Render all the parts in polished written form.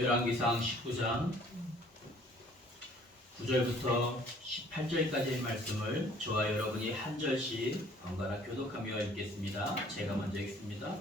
열왕기상 19장 9절부터 18절까지의 말씀을 저와 여러분이 한 절씩 번갈아 교독하며 읽겠습니다. 제가 먼저 읽습니다.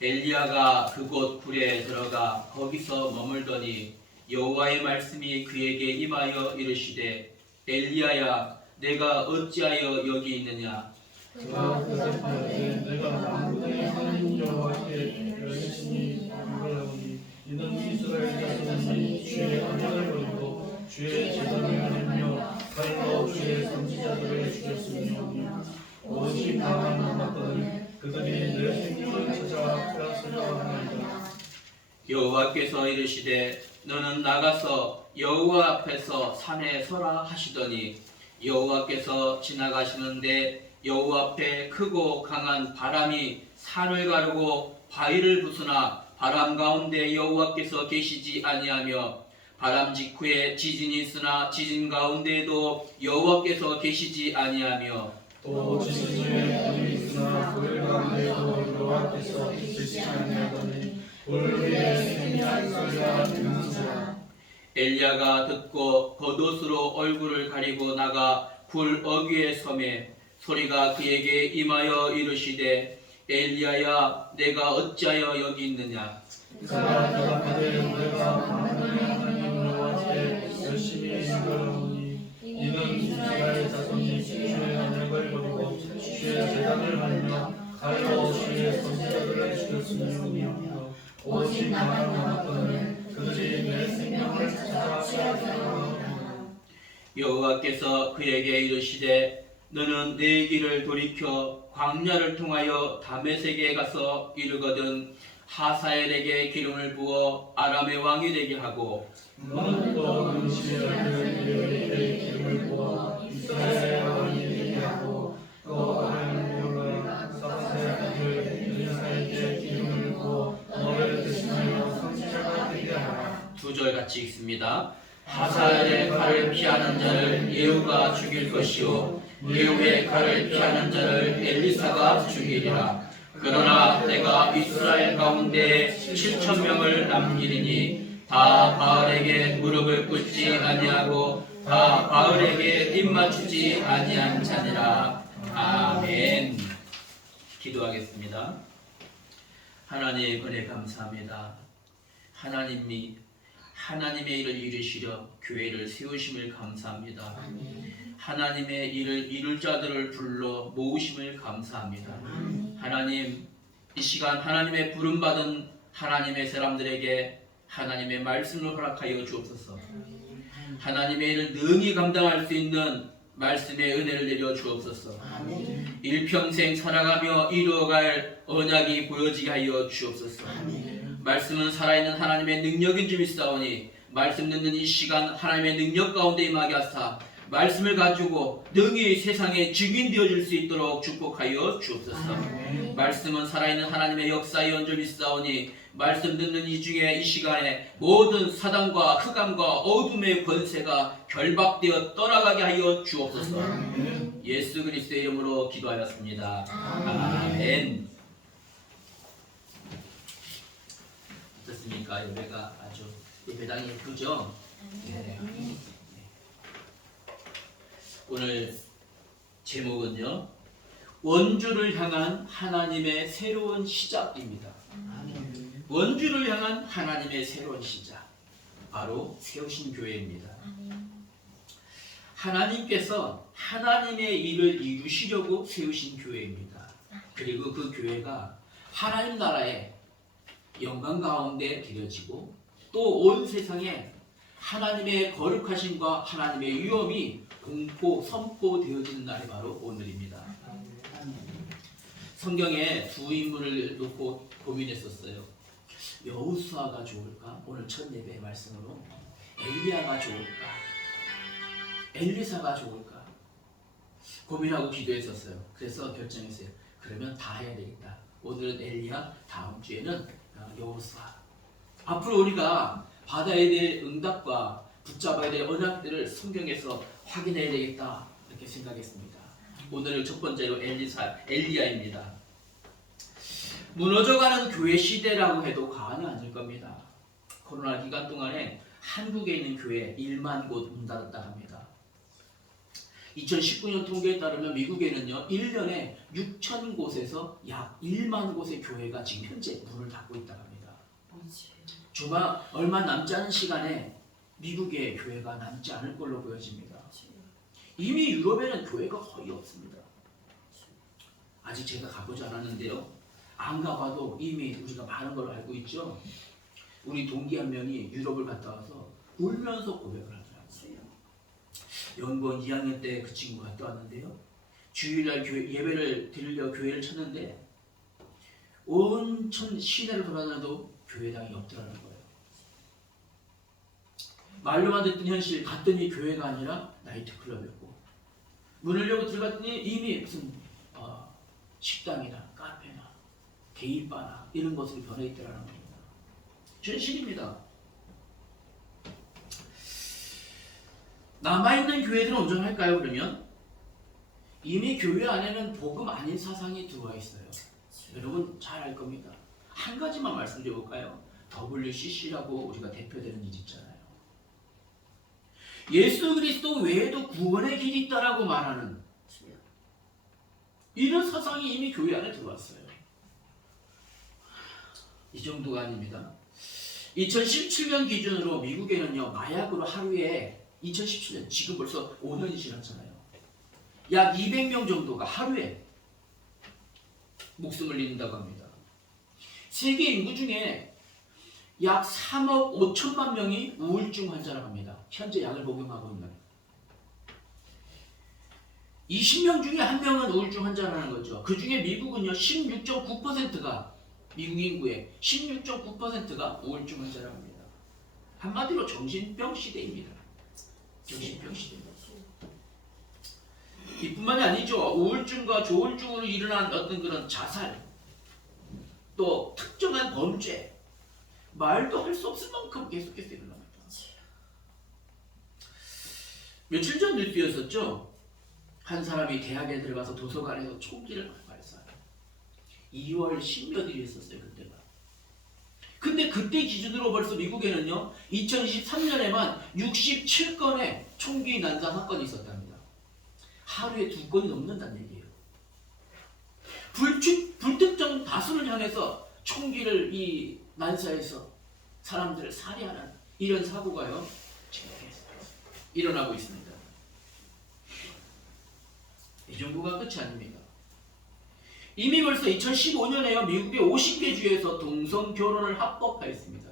엘리야가 그곳 굴에 들어가 거기서 머물더니 여호와의 말씀이 그에게 임하여 이르시되 엘리야야 내가 어찌하여 여기 있느냐. 그가 대답하되 내가 만군의 하나님 여호와께 열심히 물으려니 이는 이스라엘 자손이 주의 언약을 버리고 주의 제단을 하며 칼로 주의 선지자들을 죽였으며 오직 나만 남았거늘 그들이 내 생명을 찾아 빼앗으려 하나이다. 여호와께서 이르시되 너는 나가서 여호와 앞에서 산에 서라 하시더니 여호와께서 지나가시는데 여호와 앞에 크고 강한 바람이 산을 가르고 바위를 부수나 바람 가운데 여호와께서 계시지 아니하며 바람 직후에 지진이 있으나 지진 가운데에도 여호와께서 계시지 아니하며 또 지진 후에 불이 있으나 불 가운데에도 여호와께서 계시지 아니하더니 불 위에 생명이 썰려 있는지라. 엘리야가 듣고 겉옷으로 얼굴을 가리고 나가 굴 어귀에 서매 소리가 그에게 임하여 이르시되 엘리야야 내가 어찌하여 여기 있느냐. 그가 대답하되 내가 만군의 하나님 여호와께 열심히 물으려니 이는 이스라엘 자손이 주의 언약을 버리고 주의 제단을 하며 칼로 주의 선지자들을 죽였으며 오직 나만 남았거늘 그들이 내 생명을 찾아 빼앗으려 하나. 여호와께서 그에게 이르시되 너는 내 길을 돌이켜 광야를 통하여 다메섹에 가서 이르거든 하사엘에게 기름을 부어 아람의 왕이 되게 하고 너는 또 음식의 아들에게 기름을 부어 이스라엘의 왕이 되게 하고 또 아람의 왕과 사사의 아들 엘리사에게 기름을 부어 너를 대신하여 선지자가 되게 하라. 2절 같이 읽습니다. 하사엘의 칼을 피하는 자를 예후가 죽일 것이요 예후의 칼을 피하는 자를 엘리사가 죽이리라. 그러나 내가 이스라엘 가운데 7,000명을 남기리니 다 바알에게 무릎을 꿇지 아니하고 다 바알에게 입맞추지 아니한 자니라. 아멘. 기도하겠습니다. 하나님의 은혜 감사합니다. 하나님의 일을 이루시려 교회를 세우심을 감사합니다. 하나님의 일을 이룰 자들을 불러 모으심을 감사합니다. 하나님, 이 시간 하나님의 부름받은 하나님의 사람들에게 하나님의 말씀을 허락하여 주옵소서. 하나님의 일을 능히 감당할 수 있는 말씀의 은혜를 내려 주옵소서. 일평생 살아가며 이루어갈 언약이 보여지게 하여 주옵소서. 말씀은 살아있는 하나님의 능력인 줄 믿사오니 말씀 듣는 이 시간 하나님의 능력 가운데 임하게 하사 말씀을 가지고 능히 세상에 증인 되어질 수 있도록 축복하여 주옵소서. 말씀은 살아있는 하나님의 역사의 줄 믿사오니 말씀 듣는 이 중에 이 시간에 모든 사단과 흑암과 어둠의 권세가 결박되어 떠나가게 하여 주옵소서. 예수 그리스도의 이름으로 기도하였습니다. 아멘. 어떻습니까? 예배가 아주 예배당이 예쁘죠? 네. 오늘 제목은요, 원주를 향한 하나님의 새로운 시작입니다. 원주를 향한 하나님의 새로운 시작, 바로 세우신 교회입니다. 하나님께서 하나님의 일을 이루시려고 세우신 교회입니다. 그리고 그 교회가 하나님 나라의 영광 가운데 드려지고 또 온 세상에 하나님의 거룩하심과 하나님의 위엄이 선포되어지는 날이 바로 오늘입니다. 성경에 두 인물을 놓고 고민했었어요. 여호수아가 좋을까? 오늘 첫 예배의 말씀으로 엘리야가 좋을까? 엘리사가 좋을까? 고민하고 기도했었어요. 그래서 결정했어요. 그러면 다 해야 되겠다. 오늘은 엘리야, 다음 주에는 여호수아. 앞으로 우리가 받아야 될 응답과 붙잡아야 될 언약들을 성경에서 확인해야 되겠다, 이렇게 생각했습니다. 오늘 첫 번째로 엘리야입니다. 무너져가는 교회 시대라고 해도 과언이 아닐 겁니다. 코로나 기간 동안에 한국에 있는 교회 1만 곳 문 닫았다 합니다. 2019년 통계에 따르면 미국에는요 1년에 6천 곳에서 약 1만 곳의 교회가 지금 현재 문을 닫고 있다 합니다. 얼마 남지 않은 시간에 미국의 교회가 남지 않을 걸로 보여집니다. 이미 유럽에는 교회가 거의 없습니다. 아직 제가 가보지 않았는데요. 안 가봐도 이미 우리가 많은 걸 알고 있죠. 우리 동기 한 명이 유럽을 갔다 와서 울면서 고백을 하더라고요. 연구원 2학년 때 그 친구가 갔다 왔는데요. 주일날 예배를 드리려 교회를 찾는데 온 시내를 돌아다녀도 교회당이 없더라는 거예요. 말로만 듣던 현실, 갔더니 교회가 아니라 나이트클럽이었고 문을 열고 들어갔더니 이미 무슨 식당이나 카페나 게이바나 이런 것으로 변해 있더라는 겁니다. 현실입니다. 남아있는 교회들은 온전할까요? 그러면 이미 교회 안에는 복음 아닌 사상이 들어와 있어요. 여러분 잘 알 겁니다. 한 가지만 말씀드려볼까요? WCC라고 우리가 대표되는 일 있잖아요. 예수 그리스도 외에도 구원의 길이 있다라고 말하는 이런 사상이 이미 교회 안에 들어왔어요. 이 정도가 아닙니다. 2017년 기준으로 미국에는요 마약으로 하루에 2017년 지금 벌써 5년이 지났잖아요. 약 200명 정도가 하루에 목숨을 잃는다고 합니다. 세계 인구 중에 약 3억 5천만 명이 우울증 환자라고 합니다. 현재 약을 복용하고 있는 20명 중에 1명은 우울증 환자라는 거죠. 그 중에 미국은요 16.9%가 미국 인구의 16.9%가 우울증 환자라고 합니다. 한마디로 정신병 시대입니다. 정신병 시대입니다. 이뿐만이 아니죠. 우울증과 조울증으로 일어난 어떤 그런 자살, 또 특정한 범죄, 말도 할 수 없을 만큼 계속해서 일어납니다. 며칠 전 뉴스였었죠. 한 사람이 대학에 들어가서 도서관에서 총기를 발사해요. 2월 10몇 일이었어요 그때가. 근데 그때 기준으로 벌써 미국에는요 2023년에만 67건의 총기 난사 사건이 있었답니다. 하루에 2건이 넘는다는 얘기예요. 불특정 다수를 향해서 총기를 난사해서 사람들을 살해하는 이런 사고가요 지금 일어나고 있습니다. 이 정도가 끝이 아닙니다. 이미 벌써 2015년에요 미국의 50개 주에서 동성 결혼을 합법화했습니다.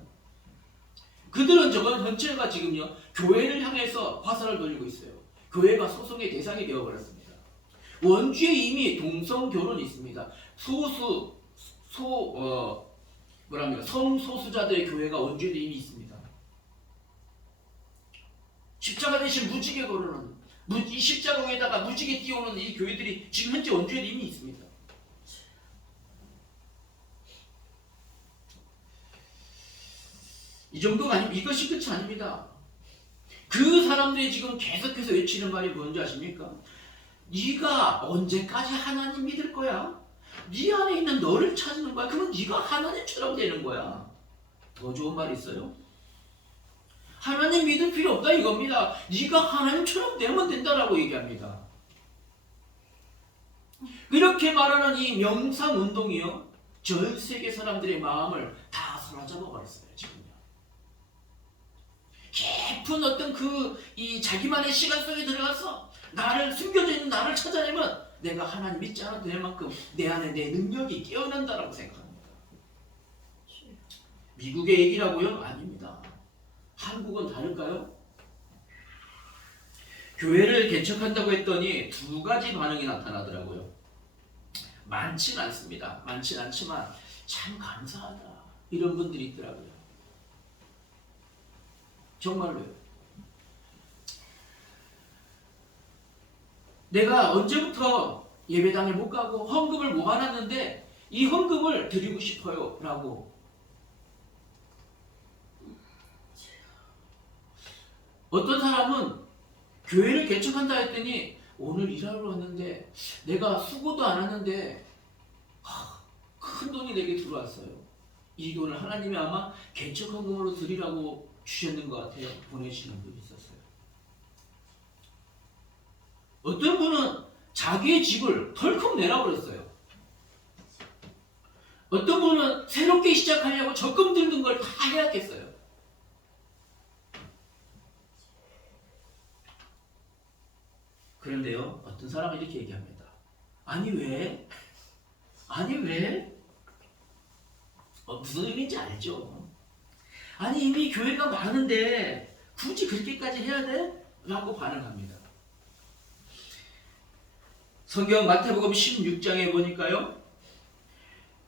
그들은 저건 전체가 지금요 교회를 향해서 화살을 돌리고 있어요. 교회가 소송의 대상이 되어버렸습니다. 원주에 이미 동성 결혼이 있습니다. 성소수자들의 교회가 원주에도 이미 있습니다. 십자가 대신 무지개 걸어놓는 이 십자가에다가 무지개 띄우는 이 교회들이 지금 현재 원주에도 이미 있습니다. 이 정도가 아니면 이것이 끝이 아닙니다. 그 사람들이 지금 계속해서 외치는 말이 뭔지 아십니까? 네가 언제까지 하나님 믿을 거야? 네 안에 있는 너를 찾는 거야. 그러면 네가 하나님처럼 되는 거야. 더 좋은 말 있어요? 하나님 믿을 필요 없다 이겁니다. 네가 하나님처럼 되면 된다라고 얘기합니다. 이렇게 말하는 이 명상운동이요 전 세계 사람들의 마음을 다 사로잡아 버렸어요. 지금요. 깊은 어떤 이 자기만의 시간 속에 들어가서 숨겨져 있는 나를 찾아내면 내가 하나님 믿지 않아도 될 만큼 내 안에 내 능력이 깨어난다라고 생각합니다. 미국의 얘기라고요? 아닙니다. 한국은 다를까요? 교회를 개척한다고 했더니 2가지 반응이 나타나더라고요. 많진 않습니다. 많진 않지만 참 감사하다 이런 분들이 있더라고요. 정말로요. 내가 언제부터 예배당에 못 가고 헌금을 모아놨는데 이 헌금을 드리고 싶어요 라고. 어떤 사람은 교회를 개척한다 했더니 오늘 일하러 왔는데 내가 수고도 안 하는데 큰 돈이 내게 들어왔어요. 이 돈을 하나님이 아마 개척헌금으로 드리라고 주셨는 것 같아요. 보내시는 분이 있었어요. 어떤 분은 자기의 집을 덜컥 내놔버렸어요. 어떤 분은 새롭게 시작하려고 적금 들는 걸 다 해약했어요. 그런데요, 어떤 사람은 이렇게 얘기합니다. 아니 왜? 무슨 의미인지 알죠? 아니 이미 교회가 많은데 굳이 그렇게까지 해야 돼? 라고 반응합니다. 성경 마태복음 16장에 보니까요,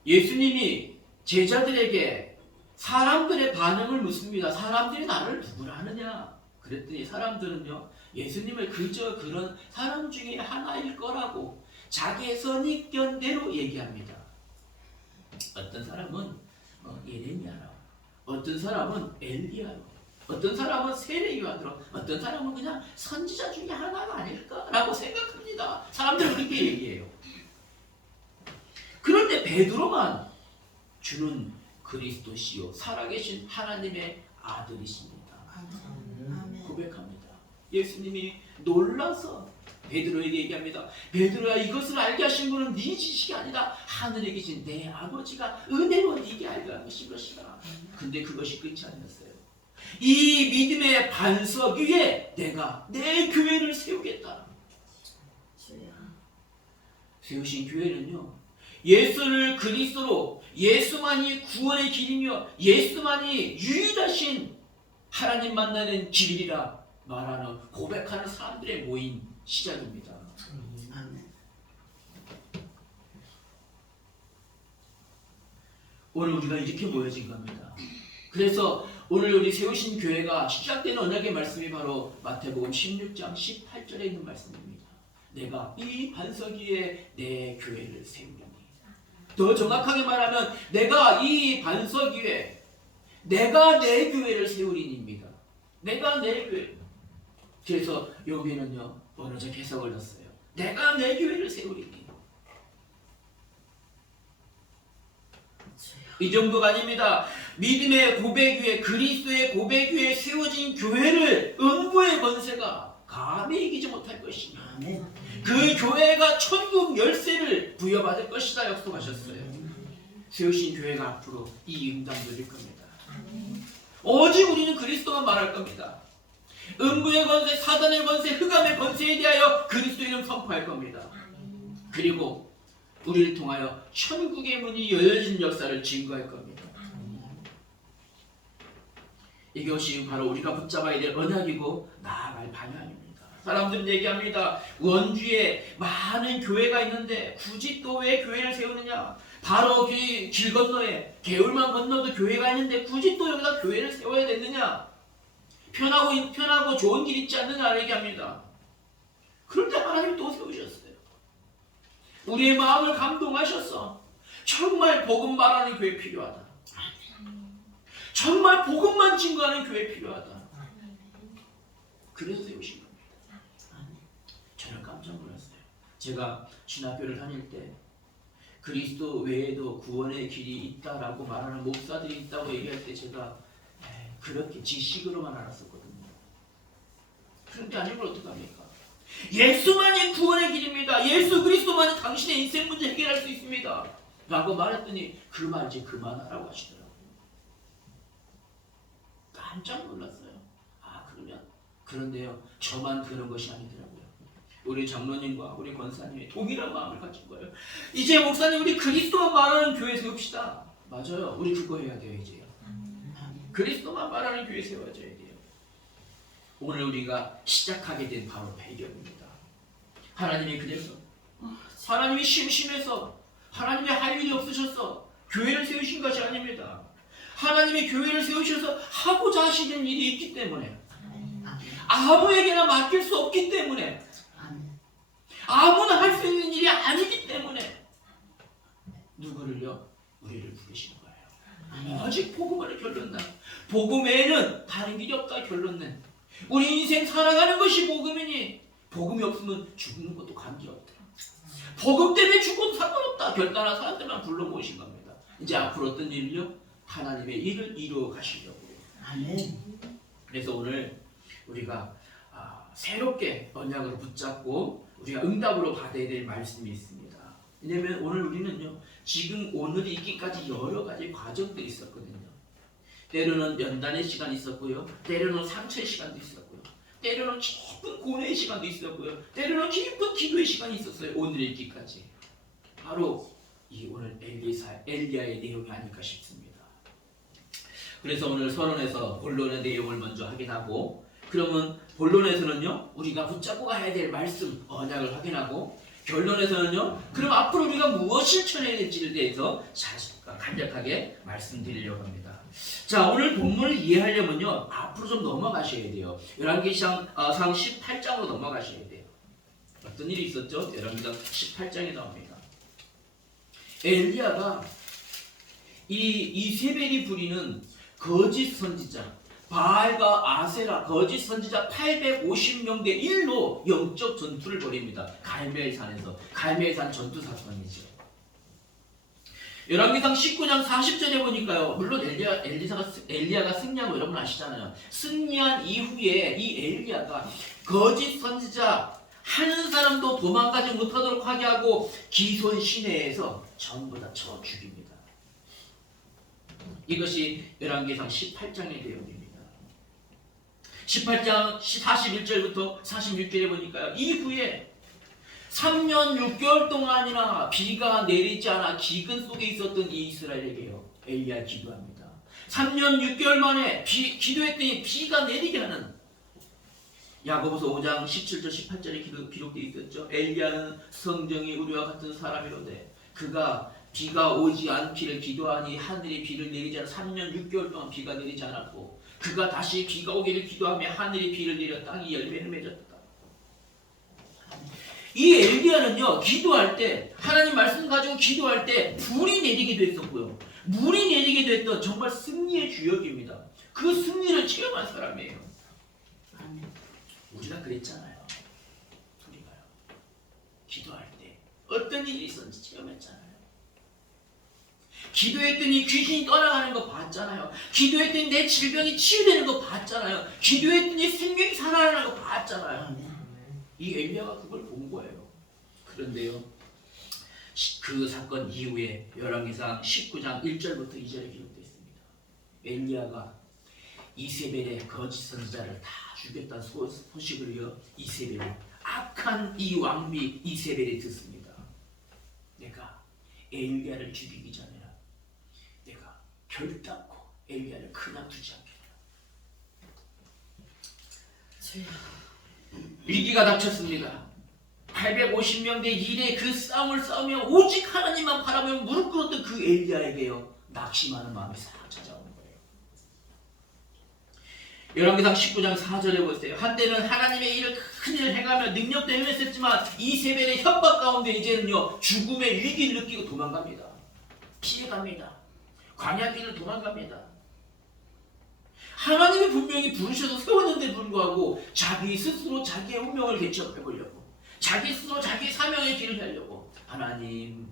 예수님이 제자들에게 사람들의 반응을 묻습니다. 사람들이 나를 누구라 하느냐? 그랬더니 사람들은요, 예수님을 그저 그런 사람 중에 하나일 거라고 자기의 선입견대로 얘기합니다. 어떤 사람은 예레미야라고, 어떤 사람은 엘리야로, 어떤 사람은 세례요한으로, 어떤 사람은 그냥 선지자 중에 하나가 아닐까라고 생각합니다. 사람들은 그렇게 얘기해요. 그런데 베드로만 주는 그리스도시요 살아계신 하나님의 아들이십니다. 고백합니다. 예수님이 놀라서 베드로에게 얘기합니다. 베드로야, 이것을 알게 하신 분은 네 지식이 아니라 하늘에 계신 내 아버지가 은혜로 네게 알게 하신 것이라. 근데 그것이 끝이 아니었어요. 이 믿음의 반석 위에 내가 내 교회를 세우겠다. 세우신 교회는요, 예수를 그리스도로, 예수만이 구원의 길이며 예수만이 유일하신 하나님 만나는 길이라 말하는, 고백하는 사람들의 모임 시작입니다. 오늘 우리가 이렇게 모여진 겁니다. 그래서 오늘 우리 세우신 교회가 시작되는 언약의 말씀이 바로 마태복음 16장 18절에 있는 말씀입니다. 내가 이 반석 위에 내 교회를 세우리니. 더 정확하게 말하면 내가 이 반석 위에 내가 내 교회를 세우리니입니다. 내가 내 교회. 그래서 여기는요, 번호적 해석을 넣었어요. 내가 내 교회를 세우리니. 이 정도가 아닙니다. 믿음의 고백 위에, 그리스도의 고백 위에 세워진 교회를 음부의 권세가 감히 이기지 못할 것이며 그 교회가 천국 열쇠를 부여받을 것이다 약속하셨어요. 세우신 교회가 앞으로 이 응답 누릴 겁니다. 오직 우리는 그리스도만 말할 겁니다. 음부의 권세, 사단의 권세, 흑암의 권세에 대하여 그리스도 이름 선포할 겁니다. 그리고 우리를 통하여 천국의 문이 열려진 역사를 증거할 겁니다. 이것이 바로 우리가 붙잡아야 될 언약이고 나아갈 방향입니다. 사람들은 얘기합니다. 원주에 많은 교회가 있는데 굳이 또 왜 교회를 세우느냐? 바로 길 건너에 개울만 건너도 교회가 있는데 굳이 또 여기다 교회를 세워야 되느냐? 편하고 좋은 길 있지 않느냐 얘기합니다. 그런데 하나님 또 세우셨어요. 우리의 마음을 감동하셨어. 정말 복음 말하는 교회 필요하다. 정말 복음만 증거하는 교회 필요하다. 그래서 세우신 겁니다. 저는 깜짝 놀랐어요. 제가 신학교를 다닐 때 그리스도 외에도 구원의 길이 있다라고 말하는 목사들이 있다고 얘기할 때 제가 그렇게 지식으로만 알았었거든요. 그런데 아니면 어떡합니까? 예수만이 구원의 길입니다. 예수 그리스도만이 당신의 인생 문제 해결할 수 있습니다. 라고 말했더니 그 말 이제 그만하라고 하시더라고요. 깜짝 놀랐어요. 그런데요, 저만 그런 것이 아니더라고요. 우리 장로님과 우리 권사님이 동일한 마음을 가진 거예요. 이제 목사님, 우리 그리스도만 말하는 교회 세웁시다. 맞아요. 우리 그거 해야 돼요. 이제요. 그리스도만 말하는 교회 세워져야 돼요. 오늘 우리가 시작하게 된 바로 배경입니다. 하나님이 그래서 하나님이 심심해서 하나님의 할 일이 없으셔서 교회를 세우신 것이 아닙니다. 하나님이 교회를 세우셔서 하고자 하시는 일이 있기 때문에, 아무에게나 맡길 수 없기 때문에, 아무나 할 수 있는 일이 아니기 때문에 누구를요? 우리를 부르시는 거예요. 오직 복음을 결론난, 복음 외에는 다른 길이 없다 결론낸, 우리 인생 살아가는 것이 복음이니 복음이 없으면 죽는 것도 관계없다. 복음 때문에 죽어도 상관없다 결단한 사람들만 불러 모으신 겁니다. 이제 앞으로 어떤 일을요? 하나님의 일을 이루어 가시려고요. 아멘. 그래서 오늘 우리가 새롭게 언약으로 붙잡고 우리가 응답으로 받아야 될 말씀이 있습니다. 왜냐하면 오늘 우리는요, 지금 오늘이 있기까지 여러 가지 과정들이 있었거든요. 때로는 연단의 시간이 있었고요, 때로는 상처의 시간도 있었고요, 때로는 깊은 고뇌의 시간도 있었고요, 때로는 깊은 기도의 시간이 있었어요. 오늘 있기까지. 바로 이 오늘 엘리야의 내용이 아닐까 싶습니다. 그래서 오늘 서론에서 본론의 내용을 먼저 확인하고, 그러면 본론에서는요, 우리가 붙잡고 가야 될 말씀, 언약을 확인하고, 결론에서는요, 그럼 앞으로 우리가 무엇을 실천해야 될지에 대해서 간략하게 말씀드리려고 합니다. 자, 오늘 본문을 이해하려면요, 앞으로 좀 넘어가셔야 돼요. 열왕기상 18장으로 넘어가셔야 돼요. 어떤 일이 있었죠? 열왕기상 18장에 나옵니다. 엘리야가 이세벨이 부리는 거짓 선지자, 바알과 아세라 거짓 선지자 850명 대 1로 영적 전투를 벌입니다. 갈멜산에서. 갈멜산 전투 사건이죠. 열왕기상 19장 40절에 보니까요, 물론 엘리야가 승리한 거 여러분 아시잖아요. 승리한 이후에 이 엘리야가 거짓 선지자 한 사람도 도망가지 못하도록 하게 하고 기손 시내에서 전부 다 쳐 죽입니다. 이것이 열왕기상 18장의 내용입니다. 18장 41절부터 46절에 보니까요, 이후에 3년 6개월 동안이나 비가 내리지 않아 기근 속에 있었던 이 이스라엘에게요, 엘리야 기도합니다. 3년 6개월 만에 기도했더니 비가 내리게 하는, 야고보서 5장 17절 18절에 기록되어 있었죠. 엘리야는 성정이 우리와 같은 사람이로되 그가 비가 오지 않기를 기도하니 하늘이 비를 내리지 않아 3년 6개월 동안 비가 내리지 않았고, 그가 다시 비가 오기를 기도하며 하늘이 비를 내려 땅이 열매를 맺었다. 이 엘리야는요, 기도할 때, 하나님 말씀 가지고 기도할 때 불이 내리기도 했었고요, 물이 내리기도 했던 정말 승리의 주역입니다. 그 승리를 체험한 사람이에요. 우리가 그랬잖아요. 우리가요, 기도할 때 어떤 일이 있었는지 체험했잖아요. 기도했더니 귀신이 떠나가는 거 봤잖아요. 기도했더니 내 질병이 치유되는 거 봤잖아요. 기도했더니 생명이 살아나는 거 봤잖아요. 이 엘리야가 그걸 본 거예요. 그런데요, 그 사건 이후에 열왕기상 19장 1절부터 2절에 기록되어 있습니다. 엘리야가 이세벨의 거짓 선지자를 다 죽였다는 소식을요, 이세벨이, 악한 이 왕비 이세벨이 듣습니다. 내가 엘리야를 죽이기 전에 내가 결단코 엘리야를 그냥 두지 않겠다. 위기가 닥쳤습니다. 850명 대 1의 그 싸움을 싸우며 오직 하나님만 바라보며 무릎 꿇었던 그 엘리야에게요, 낙심하는 마음이 싹 찾아오는 거예요. 열왕기상 19장 4절에 보세요. 한때는 하나님의 일을 큰 일을 행하며 능력도 행했었지만 이세벨의 협박 가운데 이제는요, 죽음의 위기를 느끼고 도망갑니다. 피해갑니다. 광야길을 도망갑니다. 하나님이 분명히 부르셔서 세웠는데 불구하고 자기 스스로 자기의 운명을 개척해보려고, 자기 스스로 자기 사명의 길을 가려고, 하나님,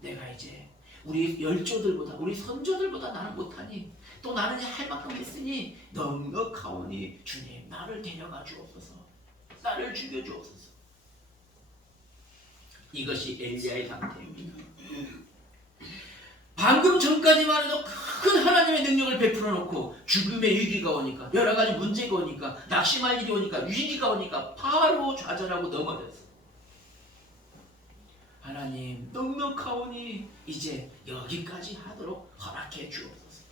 내가 이제 우리 열조들보다, 우리 선조들보다 나는 못하니, 또 나는 할 만큼 했으니 넉넉하오니 주님, 나를 데려가 주옵소서, 나를 죽여 주옵소서. 이것이 엘리야의 상태입니다. 방금 전까지만 해도 큰 하나님의 능력을 베풀어 놓고 죽음의 위기가 오니까, 여러 가지 문제가 오니까, 낙심할 일이 오니까, 위기가 오니까 바로 좌절하고 넘어졌어. 하나님, 넉넉하오니 이제 여기까지 하도록 허락해 주옵소서.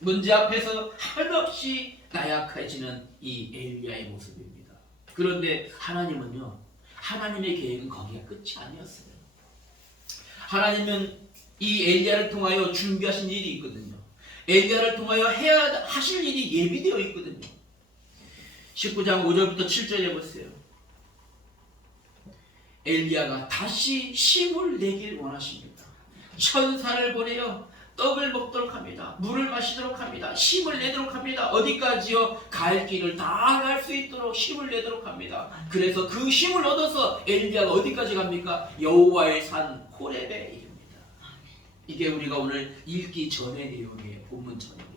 문제 앞에서 한없이 나약해지는 이 엘리야의 모습입니다. 그런데 하나님은요, 하나님의 계획은 거기가 끝이 아니었어요. 하나님은 이 엘리야를 통하여 준비하신 일이 있거든요. 엘리야를 통하여 하실 일이 예비되어 있거든요. 19장 5절부터 7절에 보세요. 엘리야가 다시 힘을 내길 원하십니다. 천사를 보내어 떡을 먹도록 합니다. 물을 마시도록 합니다. 힘을 내도록 합니다. 어디까지요? 갈 길을 다 갈 수 있도록 힘을 내도록 합니다. 그래서 그 힘을 얻어서 엘리야가 어디까지 갑니까? 여호와의 산 호렙에 이릅니다. 이게 우리가 오늘 읽기 전의 내용이에요. 본문 전의 내용입니다.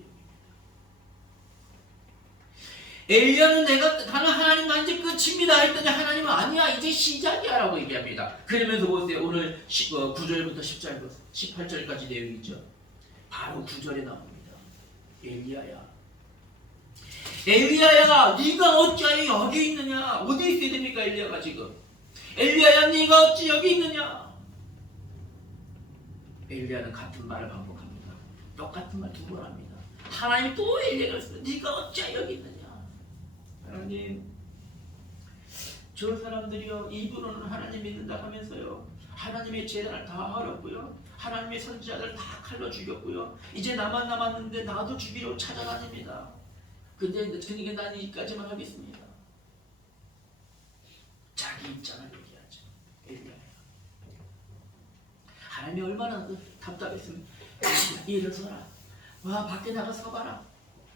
엘리야는 나는 하나님 나 이제 끝입니다 했더니 하나님은 아니야 이제 시작이야 라고 얘기합니다. 그러면서 보세요. 오늘 9절부터 10절, 18절까지 내용이죠. 바로 9절에 나옵니다. 엘리야야 네가 어찌하여 여기 있느냐. 어디 있어야 됩니까 엘리야가 지금. 엘리야야 네가 어찌 여기 있느냐. 엘리야는 같은 말을 반복합니다. 똑같은 말 두 번 합니다. 하나님 또 엘리야가 그랬어요. 네가 어찌하여 여기 있느냐. 하나님, 저 사람들이요 입으로는 하나님 믿는다 하면서요 하나님의 재단을 다 헐었고요 하나님의 선지자들 다 칼로 죽였고요 이제 나만 남았는데 나도 죽이려고 찾아다닙니다. 근데 그러니까 나는 여기까지만 하겠습니다. 자기 입장을 얘기하죠. 엘리야. 하나님이 얼마나 답답했으면 일어서라. 와 밖에 나가 서봐라.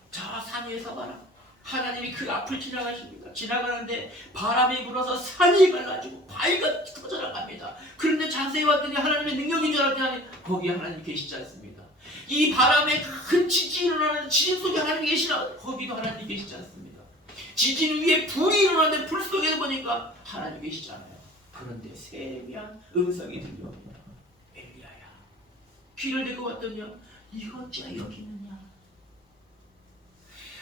저 산 위에 서봐라. 하나님이 그 앞을 지나가십니다. 지나가는데 바람이 불어서 산이 갈라지고 바위가 터져나갑니다. 그런데 자세히 봤더니 하나님의 능력인 줄 알았더니 거기에 하나님 계시지 않습니다. 이 바람에 큰 지진이 일어나는 지진 속에 하나님이 계시나 거기도 하나님이 계시지 않습니다. 지진 위에 불이 일어나는데 불 속에 보니까 하나님이 계시지 않아요. 그런데 세미한 음성이 들려옵니다. 엘리야야 귀를 대고 왔더니요 이거 어찌 여기 있느냐.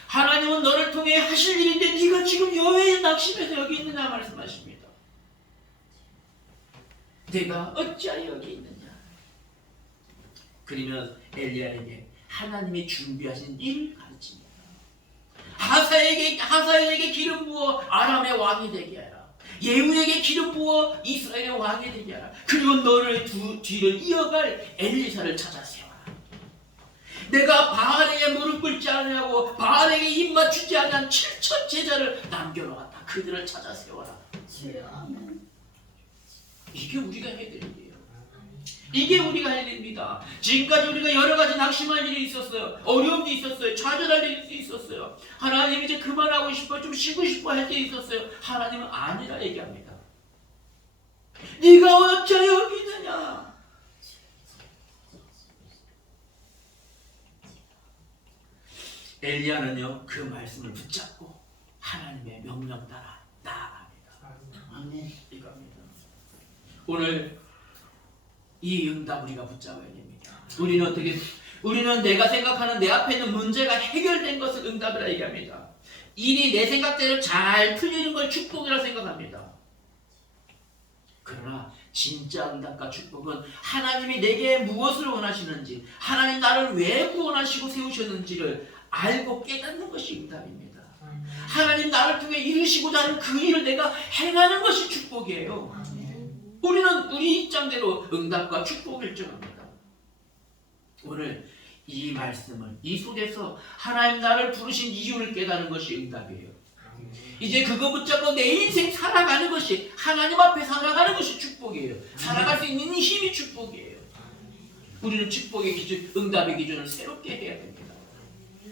하나님은 너를 통해 하실 일인데 네가 지금 여호와의 낙심해서 여기 있느냐 말씀하십니다. 내가 어찌하여 여기 있느냐. 그러면 엘리야에게 하나님이 준비하신 일을 가르칩니다. 하사엘에게 기름 부어 아람의 왕이 되게 하라. 예후에게 기름 부어 이스라엘의 왕이 되게 하라. 그리고 너를 뒤를 이어갈 엘리사를 찾아 세워라. 내가 바알에게 무릎 꿇지 않으려고 바알에게 입 맞추지 않은 7천 제자를 남겨놓았다. 그들을 찾아 세워라. 이게 우리가 해야 될 일이에요. 이게 우리가 할 일입니다. 지금까지 우리가 여러 가지 낙심할 일이 있었어요. 어려움이 있었어요. 좌절할 일이 있었어요. 하나님 이제 그만하고 싶어 좀 쉬고 싶어 할 때 있었어요. 하나님은 아니라 얘기합니다. 네가 어찌 여기 있느냐. 엘리야는요 그 말씀을 붙잡고 하나님의 명령 따라 나아갑니다. 아멘. 이겁니다. 오늘 이 응답 우리가 붙잡아야 됩니다. 우리는 내가 생각하는 내 앞에 있는 문제가 해결된 것을 응답이라 얘기합니다. 일이 내 생각대로 잘 풀리는 걸 축복이라 생각합니다. 그러나 진짜 응답과 축복은 하나님이 내게 무엇을 원하시는지, 하나님 나를 왜 구원하시고 세우셨는지를 알고 깨닫는 것이 응답입니다. 하나님 나를 통해 이루시고자 하는 그 일을 내가 행하는 것이 축복이에요. 우리는 우리 입장대로 응답과 축복을 결정합니다. 오늘 이 말씀을 이 속에서 하나님 나를 부르신 이유를 깨닫는 것이 응답이에요. 이제 그거 붙잡고 내 인생 살아가는 것이 하나님 앞에 살아가는 것이 축복이에요. 살아갈 수 있는 힘이 축복이에요. 우리는 축복의 기준, 응답의 기준을 새롭게 해야 됩니다.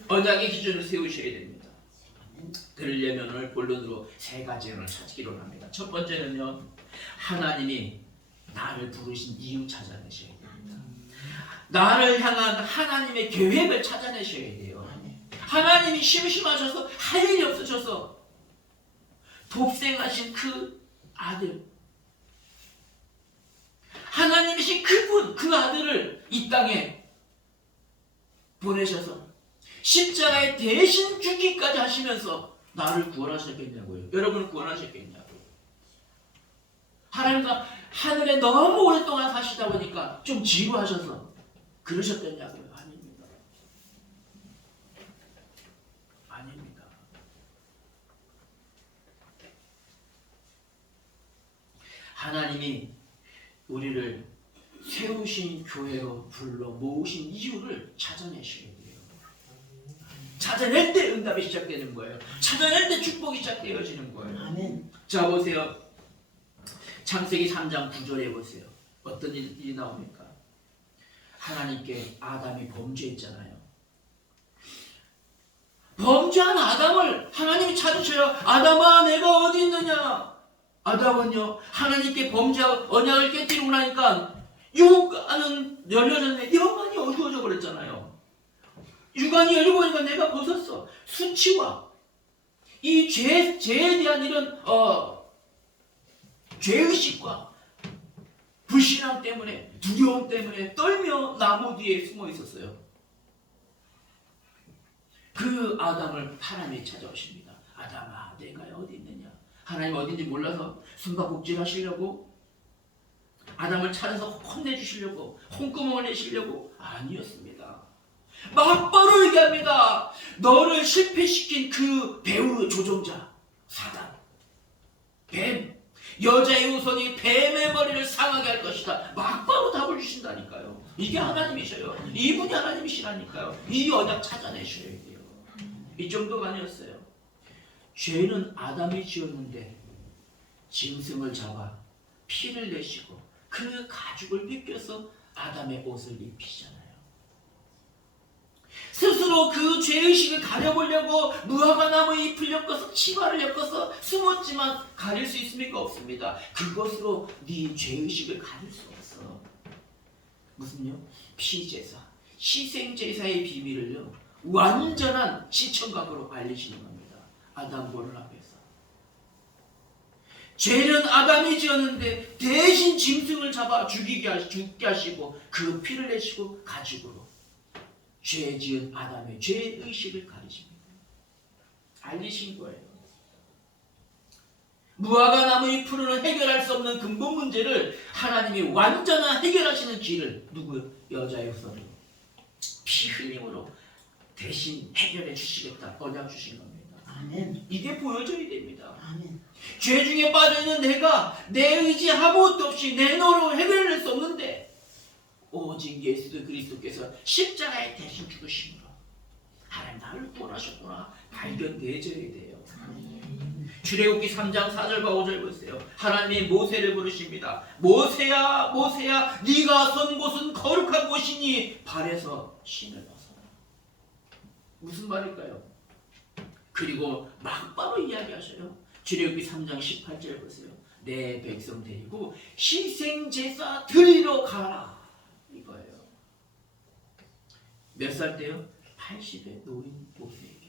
언약의 기준을 세우셔야 됩니다. 그러려면 오늘 본론으로 세 가지를 찾기로 합니다. 첫 번째는요, 하나님이 나를 부르신 이유 찾아내셔야 됩니다. 나를 향한 하나님의 계획을 찾아내셔야 돼요. 하나님이 심심하셔서 할 일이 없으셔서 독생하신 그 아들, 하나님이신 그분, 그 아들을 이 땅에 보내셔서 십자가에 대신 죽기까지 하시면서 나를 구원하셨겠냐고요. 여러분을 구원하셨겠냐고요. 하나님과 하늘에 너무 오랫동안 사시다 보니까 좀 지루하셔서 그러셨겠냐고요. 아닙니다. 아닙니다. 하나님이 우리를 세우신 교회로 불러 모으신 이유를 찾아내셔야 돼요. 찾아낼 때 응답이 시작되는 거예요. 찾아낼 때 축복이 시작되어지는 거예요. 아멘. 자 보세요. 창세기 3장 9절에 보세요. 어떤 일이 나옵니까? 하나님께 아담이 범죄했잖아요. 범죄한 아담을 하나님이 찾으셔요. 아담아 내가 어디 있느냐. 아담은요 하나님께 범죄하고 언약을 깨뜨리고 나니까 육안은 열려졌는데 영안이 어두워져 버렸잖아요. 육안이 열리고 보니까 내가 벗었어. 수치와 이 죄에 대한 이런 죄의식과 불신앙 때문에, 두려움 때문에 떨며 나무 뒤에 숨어 있었어요. 그 아담을 하나님이 찾아오십니다. 아담아, 내가 어디 있느냐? 하나님 어딘지 몰라서 숨바꼭질 하시려고, 아담을 찾아서 혼내주시려고, 홍구멍을 내시려고? 아니었습니다. 막바로 얘기합니다. 너를 실패시킨 그 배우 조종자 사단, 뱀, 여자의 우선이 뱀의 머리를 상하게 할 것이다. 막바로 답을 주신다니까요. 이게 하나님이셔요. 이분이 하나님이시라니까요. 이 언약 찾아내셔야 돼요. 이 정도가 아니었어요. 죄는 아담이 지었는데 짐승을 잡아 피를 내시고 그 가죽을 벗겨서 아담의 옷을 입히잖아요. 스스로 그 죄의식을 가려보려고 무화과 나무 잎을 엮어서 치마를 엮어서 숨었지만 가릴 수 있습니까? 없습니다. 그것으로 네 죄의식을 가릴 수 없어. 무슨요? 피제사, 희생제사의 비밀을요 완전한 시청각으로 알리시는 겁니다. 아담 보를 앞에서. 죄는 아담이 지었는데 대신 짐승을 잡아 죽게 하시고 그 피를 내시고 가죽으로 죄 지은 아담의 죄의식을 가리십니다. 알리신 거예요. 무화과 나무 잎으로는 해결할 수 없는 근본 문제를 하나님이 완전한 해결하시는 길을 누구요? 여자의 후손으로 피 흘림으로 대신 해결해 주시겠다 언약 주신 겁니다. 아멘. 이게 보여져야 됩니다. 아멘. 죄 중에 빠져있는 내가 내 의지 아무것도 없이 내 노력으로 해결할 수 없는데 오직 예수 그리스도께서 십자가에 대신 죽으심으로 하나님 나를 구원하셨구나 발견되어져야 돼요. 출애굽기 3장 4절과 5절 보세요. 하나님이 모세를 부르십니다. 모세야 모세야 네가 선 곳은 거룩한 곳이니 발에서 신을 벗어라. 무슨 말일까요? 그리고 막바로 이야기하셔요. 출애굽기 3장 18절 보세요. 내 백성 데리고 희생제사 드리러 가라. 이거예요. 몇 살 때요? 80의 노인 모세에게.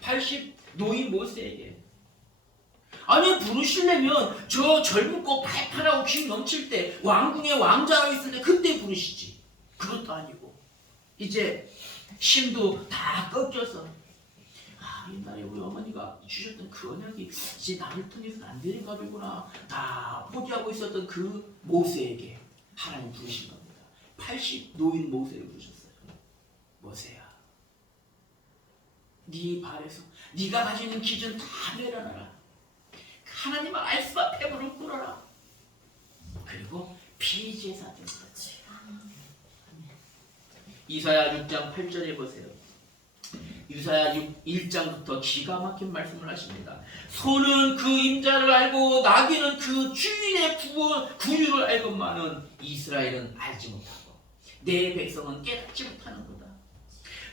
80 노인 모세에게. 아니 부르시려면 저 젊고 팔팔하고 힘 넘칠 때 왕궁의 왕자가 있을 때 그때 부르시지. 그것도 아니고 이제 힘도 다 꺾여서 옛날에 우리 어머니가 주셨던 그 언약이 이제 나를 통해서는 안 되는 가지구나 다 포기하고 있었던 그 모세에게 하나님 부르신 겁니다. 80 노인 모세를 부르셨어요. 모세야, 네 발에서 네가 가지고 있는 기준 다 내려놔라. 하나님 알수와 폐물을 꿇어라. 그리고 피제사들 그렇지. 이사야 6장 8절에 보세요. 이사야 1장부터 기가 막힌 말씀을 하십니다. 소는 그 임자를 알고 나귀는 그 주인의 구유를 알건만은 이스라엘은 알지 못하고 내 백성은 깨닫지 못하는구나.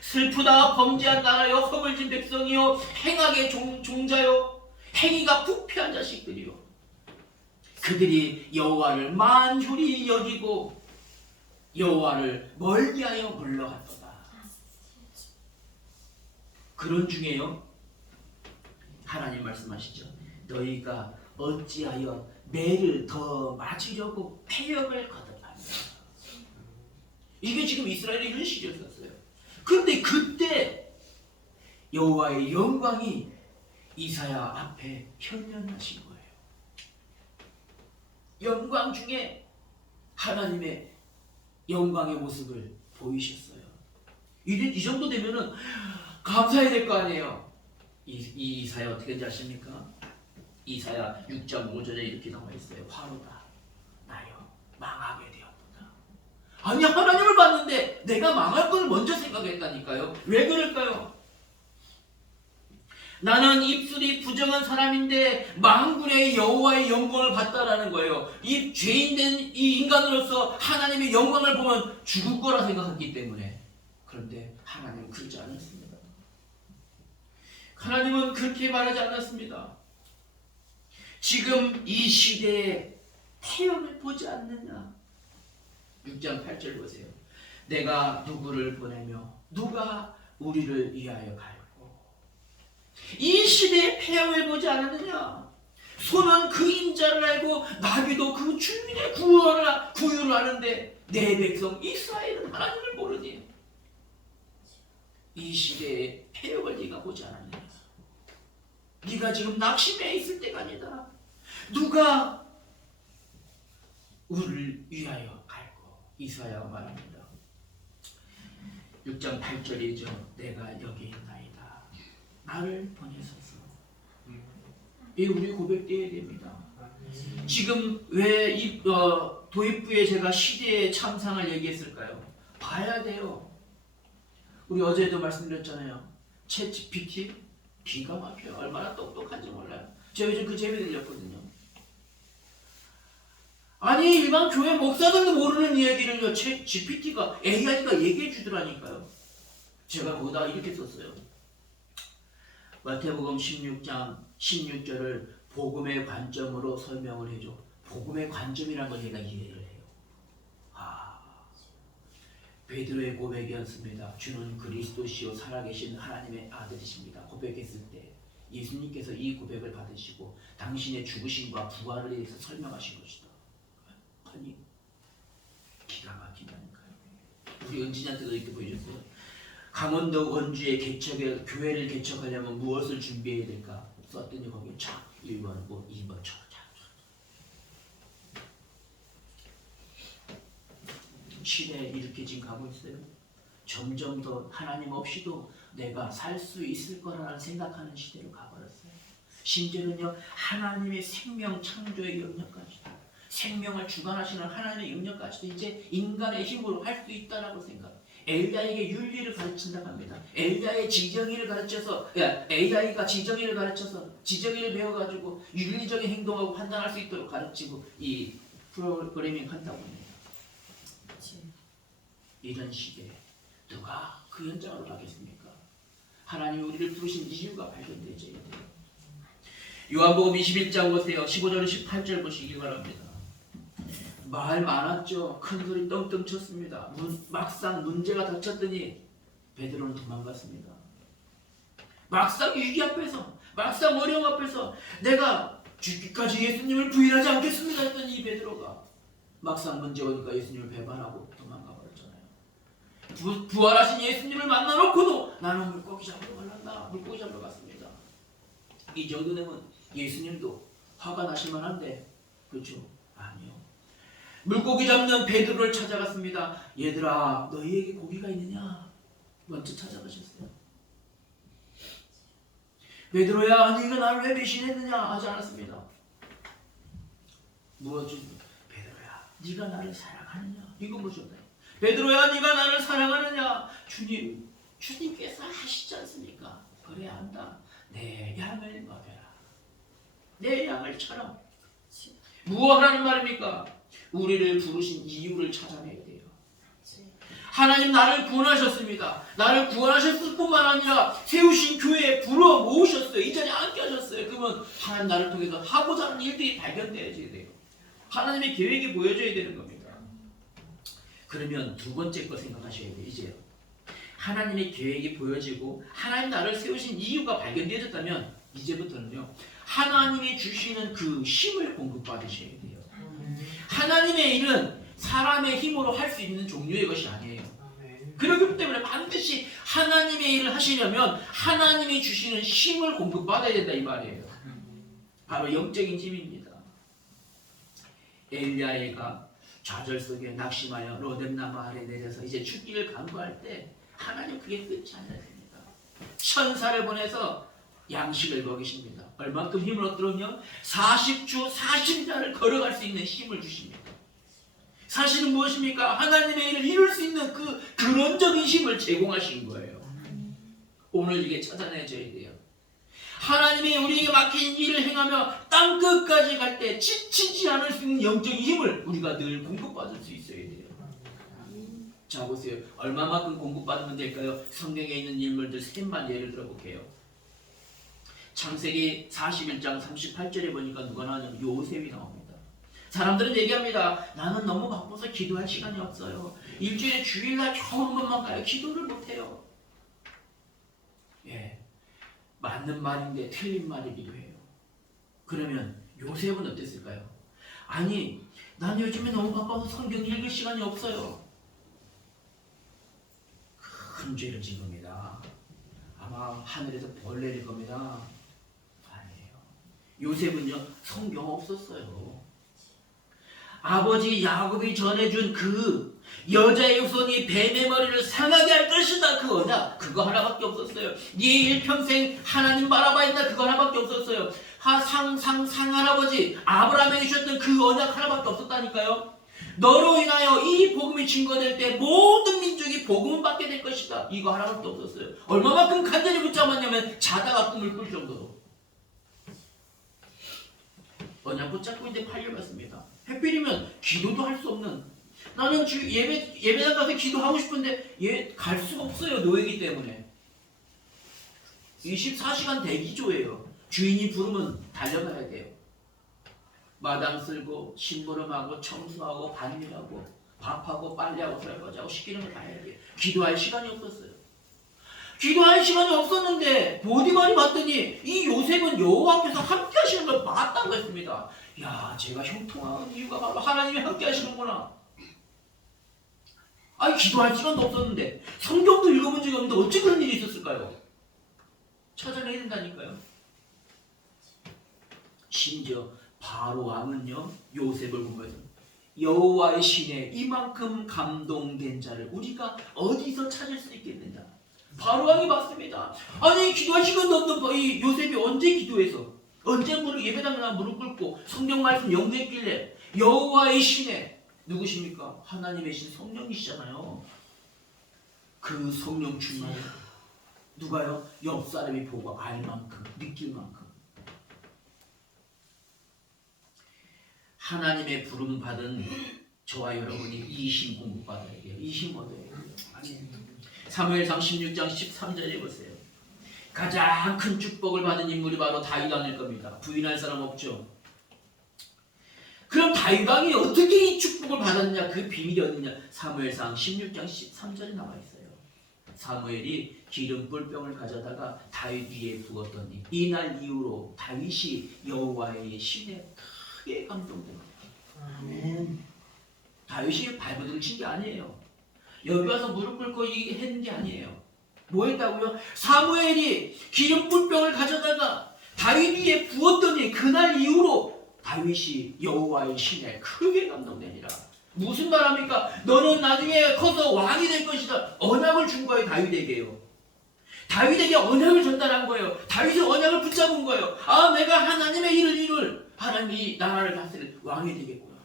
슬프다 범죄한 나라여 허물진 백성이요 행악의 종자요 행위가 부패한 자식들이요 그들이 여호와를 만홀히 여기고 여호와를 멀리하여 물러갔도다. 그런 중에요 하나님 말씀하시죠. 너희가 어찌하여 매를 더 맞으려고 패역을 거듭하냐. 이게 지금 이스라엘의 현실이었어요. 그런데 그때 여호와의 영광이 이사야 앞에 현현하신 거예요. 영광 중에 하나님의 영광의 모습을 보이셨어요. 이 정도 되면은 감사해야 될 거 아니에요. 이 이사야 어떻게 된지 아십니까? 이사야 6장 5절에 이렇게 나와 있어요. 화로다 나여 망하게 되었도다. 아니 하나님을 봤는데 내가 망할 걸 먼저 생각했다니까요. 왜 그럴까요? 나는 입술이 부정한 사람인데 만군의 여호와의 영광을 봤다라는 거예요. 이 죄인된 이 인간으로서 하나님의 영광을 보면 죽을 거라 생각했기 때문에. 그런데 하나님은 그렇지 않았습니다. 하나님은 그렇게 말하지 않았습니다. 지금 이 시대에 태형을 보지 않느냐. 6장 8절 보세요. 내가 누구를 보내며 누가 우리를 위하여 갈고 이 시대에 폐형을 보지 않았느냐. 소는 그 인자를 알고 나귀도 그 주인의 구유를 아는데 내 백성 이스라엘은 하나님을 모르니. 이 시대에 폐역을 네가 보지 않았느냐. 네가 지금 낙심해 있을 때가 아니다. 누가 우리를 위하여 갈고. 이사야가 말합니다. 6장 8절이죠. 내가 여기 있나이다. 나를 보내소서. 이 우리 고백되어야 됩니다. 지금 왜 도입부에 제가 시대의 참상을 얘기했을까요? 봐야 돼요. 우리 어제도 말씀드렸잖아요. 챗 GPT 기가 막혀요. 얼마나 똑똑한지 몰라요. 제가 요즘 그 재미 들렸거든요. 아니 일반 교회 목사들도 모르는 이야기를요 챗 GPT가 AI가 얘기해 주더라니까요. 제가 거기다가 이렇게 썼어요. 마태복음 16장 16절을 복음의 관점으로 설명을 해줘. 복음의 관점이라는 걸 제가 이해를 해요. 베드로의 고백이었습니다. 주는 그리스도시요 살아계신 하나님의 아들이십니다. 고백했을 때 예수님께서 이 고백을 받으시고 당신의 죽으심과 부활에 대해서 설명하신 것이다. 아니 기가 막힌다니까요. 우리 은진이한테도 이렇게 보여줬어요. 강원도 원주의 교회를 개척하려면 무엇을 준비해야 될까? 썼더니 거기 쫙 1번, 2번 쫙. 시대에 이렇게 지금 가고 있어요. 점점 더 하나님 없이도 내가 살 수 있을 거라는 생각하는 시대로 가버렸어요. 심지어는요 하나님의 생명 창조의 영역까지도, 생명을 주관하시는 하나님의 영역까지도 이제 인간의 힘으로 할 수 있다라고 생각. AI에게 윤리를 가르친다고 합니다. AI의 지정의를 가르쳐서 AI가 지정의를 가르쳐서 지정의를 배워가지고 윤리적인 행동하고 판단할 수 있도록 가르치고 이 프로그래밍 한다고 합니다. 이런 시대에 누가 그 현장으로 가겠습니까? 하나님이 우리를 부르신 이유가 발견되어야 돼요. 요한복음 21장 보세요. 15절 18절 보시기 바랍니다. 말 많았죠. 큰 소리 떵떵 쳤습니다. 막상 문제가 닥쳤더니 베드로는 도망갔습니다. 막상 위기 앞에서, 막상 어려움 앞에서 내가 죽기까지 예수님을 부인하지 않겠습니다 했더니 이 베드로가 막상 문제 오니까 예수님을 배반하고 도망가 버렸잖아요. 부활하신 예수님을 만나놓고도 나는 물고기 잡으러 갈란다. 물고기 잡으러 갔습니다. 이 정도 되면 예수님도 화가 나실 만한데 그렇죠? 아니요. 물고기 잡는 베드로를 찾아갔습니다. 얘들아 너희에게 고기가 있느냐? 먼저 찾아가셨어요. 베드로야 네가 나를 왜 배신했느냐? 하지 않았습니다. 무엇을? 베드로야 네가 나를 사랑하느냐? 이거 보셨나요? 베드로야 네가 나를 사랑하느냐? 주님께서 하시지 않습니까? 그래야 한다. 내 양을 먹여라. 내 양을처럼. 무엇하라는 말입니까? 우리를 부르신 이유를 찾아내야 돼요. 하나님 나를 구원하셨습니다. 나를 구원하셨을 뿐만 아니라 세우신 교회에 불어 모으셨어요. 이 자리에 앉게 하셨어요. 그러면 하나님 나를 통해서 하고자 하는 일들이 발견되어야 돼요. 하나님의 계획이 보여져야 되는 겁니다. 그러면 두 번째 거 생각하셔야 돼요. 이제 하나님의 계획이 보여지고 하나님 나를 세우신 이유가 발견되어졌다면 이제부터는요 하나님이 주시는 그 힘을 공급받으셔야 돼요. 하나님의 일은 사람의 힘으로 할 수 있는 종류의 것이 아니에요. 그렇기 때문에 반드시 하나님의 일을 하시려면 하나님이 주시는 힘을 공급받아야 된다 이 말이에요. 바로 영적인 힘입니다. 엘리야가 좌절 속에 낙심하여 로뎀나무 아래 내려서 이제 죽기를 간구할 때 하나님 그게 끝이 아니랍니다. 천사를 보내서 양식을 먹이십니다. 얼만큼 힘을 얻도록요? 40주 40야를 걸어갈 수 있는 힘을 주십니다. 사실은 무엇입니까? 하나님의 일을 이룰 수 있는 그 근원적인 힘을 제공하신 거예요. 오늘 이게 찾아내줘야 돼요. 하나님이 우리에게 맡긴 일을 행하며 땅 끝까지 갈 때 지치지 않을 수 있는 영적인 힘을 우리가 늘 공급받을 수 있어야 돼요. 자 보세요. 얼마만큼 공급받으면 될까요? 성경에 있는 인물들 셋만 예를 들어볼게요. 창세기 41장 38절에 보니까 누가 나오냐면 요셉이 나옵니다. 사람들은 얘기합니다. 나는 너무 바빠서 기도할 시간이 없어요. 일주일에 주일날 겨우 한 번만 가요. 기도를 못해요. 예, 맞는 말인데 틀린 말이기도 해요. 그러면 요셉은 어땠을까요? 아니, 난 요즘에 너무 바빠서 성경 읽을 시간이 없어요. 큰 죄를 진 겁니다. 아마 하늘에서 벌 내릴 겁니다. 아니에요. 요셉은요, 성경 없었어요. 아버지 야곱이 전해준 그 여자의 후손이 뱀의 머리를 상하게 할 것이다, 그 언약, 그거 하나밖에 없었어요. 네 일평생 하나님 바라봐 있나, 그거 하나밖에 없었어요. 상할아버지 아브라함에게 주셨던 그 언약 하나밖에 없었다니까요. 너로 인하여 이 복음이 증거될 때 모든 민족이 복음을 받게 될 것이다, 이거 하나밖에 없었어요. 얼마만큼 간절히 붙잡았냐면 자다가 꿈을 꿀 정도로 언약 붙잡고 있는데 팔려갔습니다. 하필이면 기도도 할 수 없는, 나는 예배당 가서 기도하고 싶은데 갈 수가 없어요. 노예이기 때문에 24시간 대기조예요. 주인이 부르면 달려가야 돼요. 마당 쓸고 심부름하고 청소하고 반일하고 밥하고 빨래하고 설거지하고 시키는 걸 다 해야 돼요. 기도할 시간이 없었어요. 기도할 시간이 없었는데 보디발이 봤더니 이 요셉은 여호와께서 함께 하시는 걸 봤다고 했습니다. 야, 제가 형통한 이유가 바로 하나님이 함께 하시는구나. 아니, 기도할 시간도 없었는데, 성경도 읽어본 적이 없는데 어찌 그런 일이 있었을까요? 찾아내야 된다니까요. 심지어 바로 왕은요, 요셉을 보면서 여호와의 신에 이만큼 감동된 자를 우리가 어디서 찾을 수 있겠느냐. 바로 왕이 봤습니다. 아니, 기도할 시간도 없는 이 요셉이 언제 기도해서, 언제 예배당에 나가 무릎 꿇고 성경 말씀 영접했길래 여호와의 신에, 누구십니까? 하나님의 신 성령이시잖아요. 그 성령 충만을 누가요? 옆 사람이 보고 알 만큼, 느낄 만큼. 하나님의 부름 받은 저와 여러분이 이 힘 공부받아야 돼요. 이 힘 얻어야 돼요. 사무엘상 16장 13절에 보세요. 가장 큰 축복을 받은 인물이 바로 다윗 왕일 겁니다. 부인할 사람 없죠. 그럼 다윗 왕이 어떻게 이 축복을 받았느냐, 그 비밀이 어디냐? 사무엘상 16장 13절에 나와 있어요. 사무엘이 기름 뿔병을 가져다가 다윗 위에 부었더니 이날 이후로 다윗이 여호와의 신에 크게 감동됩니다. 다윗이 발버둥 친 게 아니에요. 여기 와서 무릎 꿇고 했는 게 아니에요. 뭐 했다고요? 사무엘이 기름 뿔병을 가져다가 다윗 위에 부었더니 그날 이후로 다윗이 여호와의 신에 크게 감동되니라. 무슨 말합니까? 너는 나중에 커서 왕이 될 것이다. 언약을 준 거예요, 다윗에게요. 다윗에게 언약을 전달한 거예요. 다윗의 언약을 붙잡은 거예요. 아, 내가 하나님의 일을 이룰, 하나님이 나라를 다스릴 왕이 되겠구나.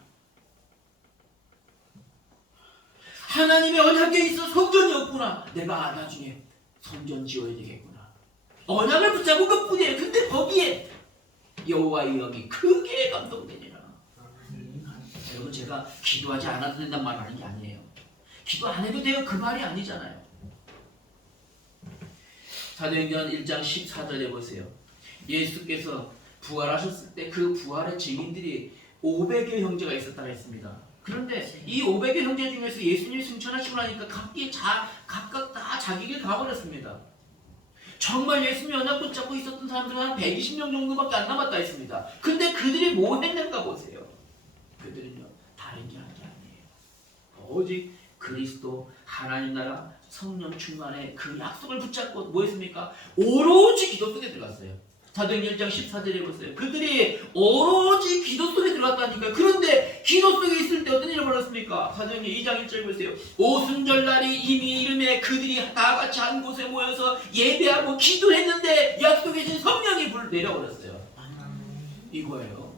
하나님의 언약에 있어 성전이 없구나. 내가 나중에 성전 지어야 되겠구나. 언약을 붙잡은 것뿐이에요. 근데 거기에 여호와의 영이 크게 감동되니라. 여러분, 제가 기도하지 않아도 된다는 말 하는 게 아니에요. 기도 안 해도 돼요, 그 말이 아니잖아요. 사도행전 1장 14절에 보세요. 예수께서 부활하셨을 때 그 부활의 증인들이 500여 형제가 있었다고 했습니다. 그런데 이 500여 형제 중에서 예수님이 승천하시고 나니까 각각 다 자기 길 가버렸습니다. 정말 예수님이 언약 붙잡고 있었던 사람들은 한 120명 정도밖에 안 남았다 했습니다. 근데 그들이 뭐 했는가 보세요. 그들은요, 다른 게 아니에요. 오직 그리스도 하나님 나라 성령 충만의 그 약속을 붙잡고 뭐 했습니까? 오로지 기도 속에 들어갔어요. 사도행전 1장 14절에 보세요. 그들이 오로지 기도 속에 들어갔다니까요. 그런데 기도 속에 있을 때 어떤 일이 벌어졌습니까? 사도행전 2장 1절 보세요. 오순절날이 이미 이름에 그들이 다 같이 한 곳에 모여서 예배하고 기도했는데 약속해 준 성령이 내려버렸어요. 이거예요.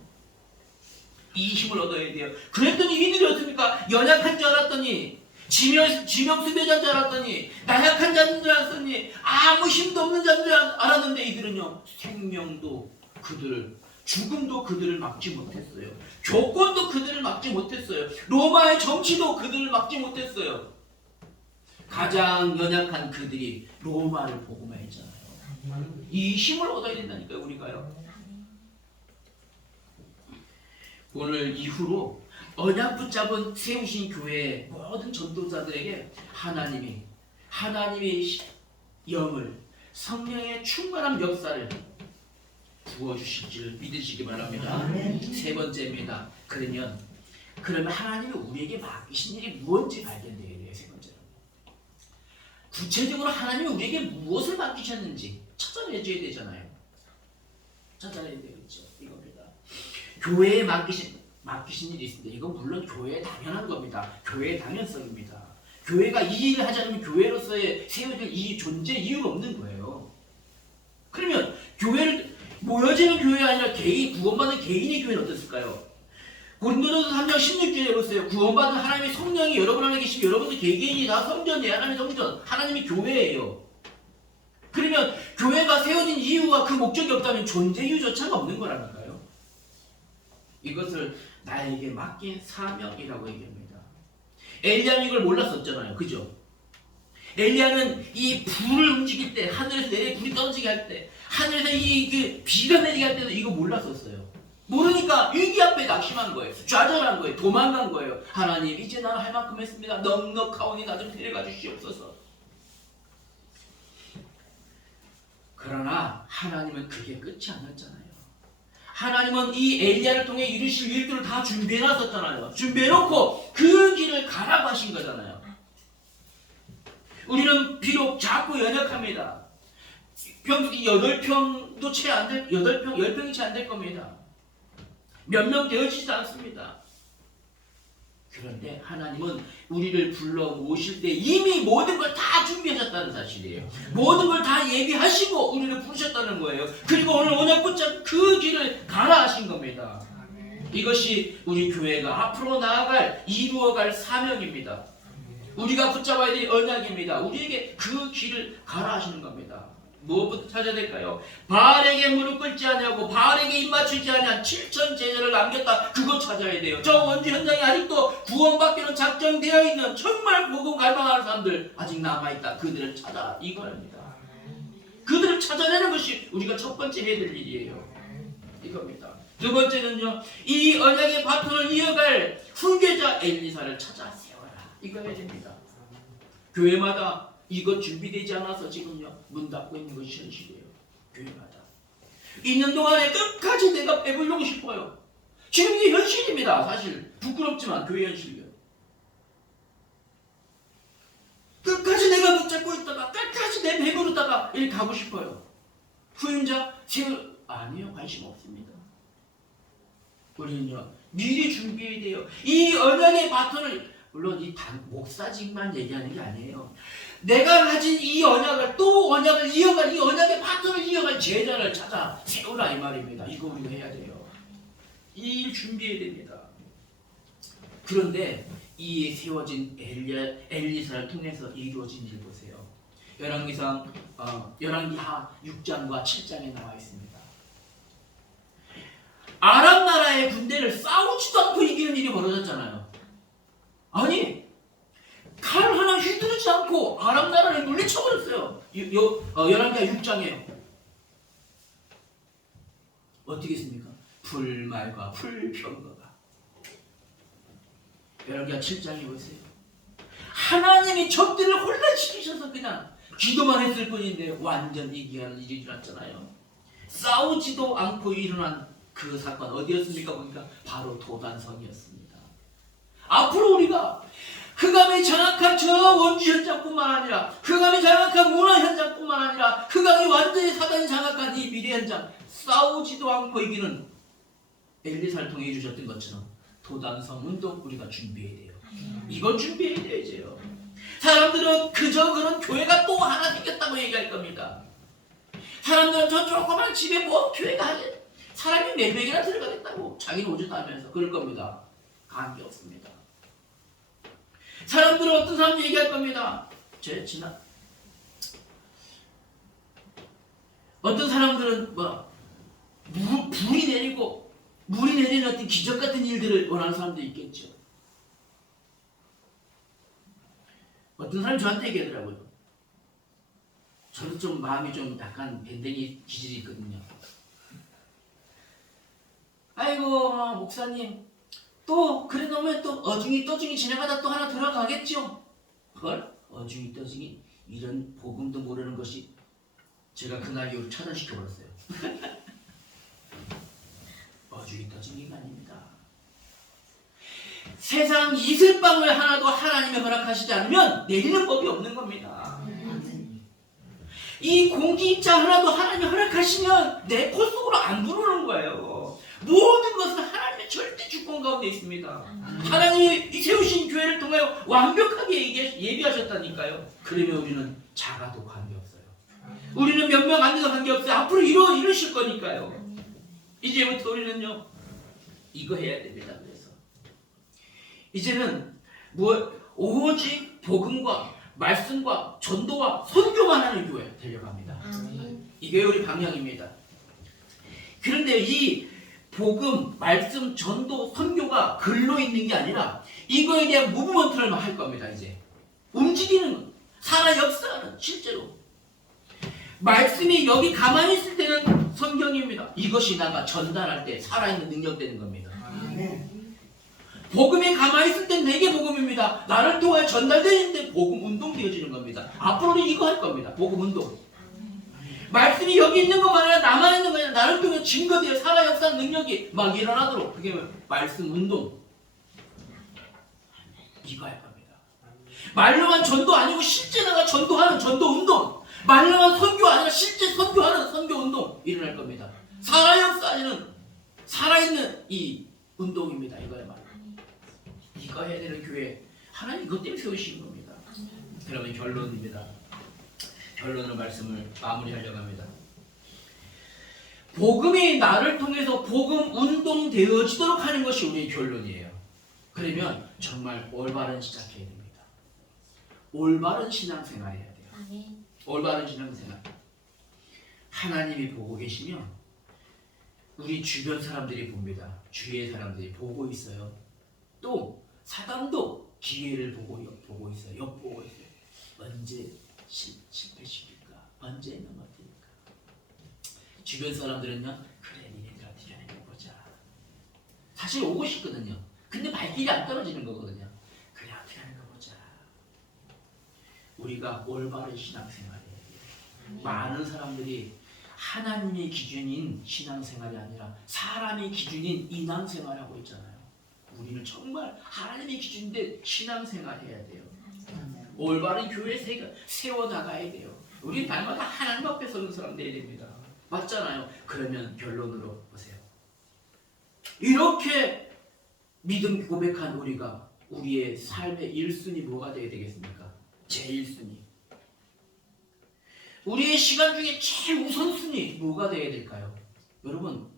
이 힘을 얻어야 돼요. 그랬더니 이들이 어떻습니까? 연약한 줄 알았더니, 지명수배자인 줄 알았더니, 나약한 자인 줄 알았더니, 아무 힘도 없는 자인 줄 알았는데 이들은요, 생명도 죽음도 그들을 막지 못했어요. 교권도 그들을 막지 못했어요. 로마의 정치도 그들을 막지 못했어요. 가장 연약한 그들이 로마를 복음화했잖아요. 이 힘을 얻어야 된다니까요, 우리가요. 오늘 이후로 언약 붙잡은 세우신 교회의 모든 전도자들에게 하나님의 영을, 성령의 충만한 역사를 부어주실 줄 믿으시기 바랍니다. 세 번째입니다. 그러면 하나님이 우리에게 맡기신 일이 무엇인지 발견되어야 돼요. 세 번째로. 구체적으로 하나님이 우리에게 무엇을 맡기셨는지 찾아내줘야 되잖아요. 찾아내야 되겠죠. 이겁니다. 교회에 맡기신 일이 있습니다. 이건 물론 교회에 당연한 겁니다. 교회의 당연성입니다. 교회가 이 일을 하지 않으면 교회로서의 세워질 이 존재 이유가 없는 거예요. 그러면 교회를 모여지는 교회가 아니라 구원받은 개인의 교회는 어땠을까요? 고린도전서 3장 16절에 보세요. 구원받은 하나님의 성령이 여러분 안에 계시면 여러분들 개개인이 다 성전이에요. 하나님의 성전, 하나님의 교회예요. 그러면 교회가 세워진 이유가 그 목적이 없다면 존재 이유조차가 없는 거라니까요. 이것을 나에게 맡긴 사명이라고 얘기합니다. 엘리야는 이걸 몰랐었잖아요. 그죠? 엘리야는 이 불을 움직일 때, 하늘에서 내려 불이 떨어지게 할 때, 하늘에서 비가 내리게 할 때도 이거 몰랐었어요. 모르니까 위기 앞에 낙심한 거예요. 좌절한 거예요. 도망간 거예요. 하나님, 이제 나는 할 만큼 했습니다. 넉넉하오니 나 좀 데려가 주시옵소서. 그러나 하나님은 그게 끝이 아니었잖아요. 하나님은 이 엘리야를 통해 이루실 일들을 다 준비해놨었잖아요. 준비해놓고 그 길을 가라고 하신 거잖아요. 우리는 비록 작고 연약합니다. 병석이 8평도 채 안 될, 10평이 채 안 될 겁니다. 몇 명 되어지지도 않습니다. 그런데 하나님은 우리를 불러 모실 때 이미 모든 걸 다 준비하셨다는 사실이에요. 모든 걸 다 예비하시고 우리를 부르셨다는 거예요. 그리고 오늘 언약 붙잡 그 길을 가라 하신 겁니다. 이것이 우리 교회가 앞으로 나아갈, 이루어갈 사명입니다. 우리가 붙잡아야 될 언약입니다. 우리에게 그 길을 가라 하시는 겁니다. 무엇부터 찾아야 될까요? 바알에게 무릎 꿇지 아니하고 바알에게 입 맞추지 아니한 7천 제자를 남겼다. 그거 찾아야 돼요. 저 원주 현장에 아직도 구원받기로 작정되어 있는 정말 복음 갈망하는 사람들 아직 남아있다. 그들을 찾아라. 이거입니다. 그들을 찾아내는 것이 우리가 첫 번째 해야 될 일이에요. 이겁니다. 두 번째는요, 이 언약의 바톤을 이어갈 후계자 엘리사를 찾아 세워라. 이거 해야 됩니다. 교회마다 이거 준비되지 않아서 지금요 문 닫고 있는 것이 현실이에요. 교회마다 있는 동안에 끝까지 내가 배불르고 싶어요. 지금 이게 현실입니다. 사실 부끄럽지만 교회 현실이에요. 끝까지 내가 붙잡고 있다가 끝까지 내 배부르다가 이렇게 가고 싶어요. 후임자 아니요, 관심 없습니다. 우리는요 미리 준비해야 돼요. 이 언약의 바톤을, 물론 이 목사직만 얘기하는 게 아니에요. 내가 가진 이 언약을, 또 언약을 이어갈, 이 언약의 바톤을 이어갈 제자를 찾아 세우라 이 말입니다. 이거 우리가 해야 돼요. 이 일 준비해야 됩니다. 그런데 이 세워진 엘리사를 통해서 이루어진 일 보세요. 열왕기하 6장과 7장에 나와 있습니다. 아람 나라의 군대를 싸우지도 않고 이기는 일이 벌어졌잖아요. 아니, 칼 하나 휘두르지 않고 아람 나라를 물리쳐버렸어요. 열왕기하 6장에요. 어떻게 했습니까? 불말과 불평거가. 열왕기하 7장에 보세요. 하나님이 적들을 혼란시키셔서 그냥 기도만 했을 뿐인데 완전 이기하는 일이 일어났잖아요. 싸우지도 않고 일어난 그 사건 어디였습니까? 보니까 바로 도단성이었습니다. 앞으로 우리가 흑암이 장악한 저 원주 현장뿐만 아니라, 흑암이 장악한 문화 현장뿐만 아니라, 흑암이 완전히 사단이 장악한 이 미래 현장, 싸우지도 않고 이기는 엘리사를 통해 이루셨던 것처럼 도단성 운동 우리가 준비해야 돼요. 이걸 준비해야 돼요. 사람들은 그저 그런 교회가 또 하나 생겼다고 얘기할 겁니다. 사람들은 저 조그만 집에 뭐 교회가 하겠, 사람이 몇 명이나 들어가겠다고 자기는 오지도 않으면서 그럴 겁니다. 관계없습니다. 사람들은 어떤 사람 얘기할 겁니다. 어떤 사람들은 불이 내리고 물이 내리는 어떤 기적 같은 일들을 원하는 사람도 있겠죠. 어떤 사람이 저한테 얘기하더라고요. 저도 좀 마음이 좀 약간 밴댕이 기질이 있거든요. 아이고 목사님 또 그래 놓으면 또 어중이 떠중이 지나가다 또 하나 들어가겠죠. 헐? 어중이 떠중이 이런 복음도 모르는 것이 제가 그날 이후로 차단시켜버렸어요. 어중이 떠중이가 아닙니다. 세상 이슬방울 하나도 하나님이 허락하시지 않으면 내리는 법이 없는 겁니다. 이 공기입자 하나도 하나님이 허락하시면 내 코 속으로 안 들어오는 거예요. 모든 것은 하나님의 절대 주권 가운데 있습니다. 하나님이 세우신 교회를 통하여 완벽하게 예비하셨다니까요. 그러면 우리는 작아도 관계없어요. 우리는 몇 명 안 돼도 관계없어요. 앞으로 이루실 거니까요. 이제부터 우리는요 이거 해야 됩니다. 그래서 이제는 오직 복음과 말씀과 전도와 선교만 하는 교회 되려고 합니다. 이게 우리 방향입니다. 그런데 이 복음, 말씀, 전도, 선교가 글로 있는 게 아니라 이거에 대한 무브먼트를 할 겁니다. 이제 움직이는 살아 역사는 실제로 말씀이 여기 가만히 있을 때는 성경입니다. 이것이 나가 전달할 때 살아있는 능력 되는 겁니다. 복음이 가만히 있을 땐 내게 복음입니다. 나를 통해 전달되는데 복음 운동 되어지는 겁니다. 앞으로는 이거 할 겁니다. 복음 운동. 말씀이 여기 있는 것만 아니라 남아 있는 거냐 나를 통해 증거되어 살아 역사 능력이 막 일어나도록 그게 말씀 운동. 이거 할 겁니다. 말로만 전도 아니고 실제 나가 전도하는 전도 운동. 말로만 선교 아니라 실제 선교하는 선교 운동 일어날 겁니다. 살아 역사는 살아있는 이 운동입니다. 이거야말로. 이거 해야 되는 교회 하나님 이것 때문에 세우신 겁니다. 그러면 결론입니다. 결론의 말씀을 마무리하려고 합니다. 복음이 나를 통해서 복음 운동 되어지도록 하는 것이 우리의 결론이에요. 그러면 정말 올바른 시작해야 됩니다. 올바른 신앙생활 해야 돼요. 올바른 신앙생활. 하나님이 보고 계시면 우리 주변 사람들이 봅니다. 주위의 사람들이 보고 있어요. 또 사단도 기회를 보고 있어요. 엿보고 있어요. 언제 실패시킬까? 언제 넘어뜨릴까? 주변 사람들은요, 그래 니네들한테 이겨내보자. 사실 오고 싶거든요. 근데 발길이 안 떨어지는 거거든요. 그래 어떻게 하는 거 보자. 우리가 올바른 신앙생활을 해야 돼요. 많은 사람들이 하나님의 기준인 신앙생활이 아니라 사람의 기준인 인앙생활하고 있잖아요. 우리는 정말 하나님의 기준인데 신앙생활 해야 돼요. 올바른 교회 세워나가야 돼요. 우리 날마다 하나님 앞에 서는 사람 돼야 됩니다. 맞잖아요. 그러면 결론으로 보세요. 이렇게 믿음 고백한 우리가 우리의 삶의 1순위 뭐가 돼야 되겠습니까? 제1순위. 우리의 시간 중에 제일 우선순위 뭐가 돼야 될까요? 여러분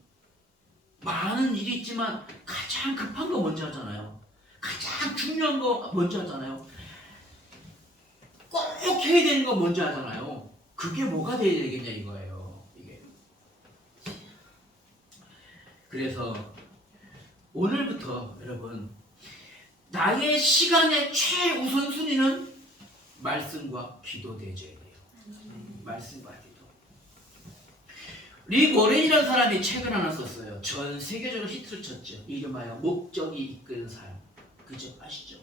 많은 일이 있지만 가장 급한 거 먼저 하잖아요. 가장 중요한 거 먼저 하잖아요. 꼭 해야 되는 거 먼저 하잖아요. 그게 뭐가 돼야 되겠냐 이거예요. 이게. 그래서 오늘부터 여러분 나의 시간의 최우선순위는 말씀과 기도 되어야 돼요. 말씀과 기도. 릭 워렌이라는 사람이 책을 하나 썼어요. 전 세계적으로 히트를 쳤죠. 이름하여 목적이 이끄는 삶. 그죠? 아시죠?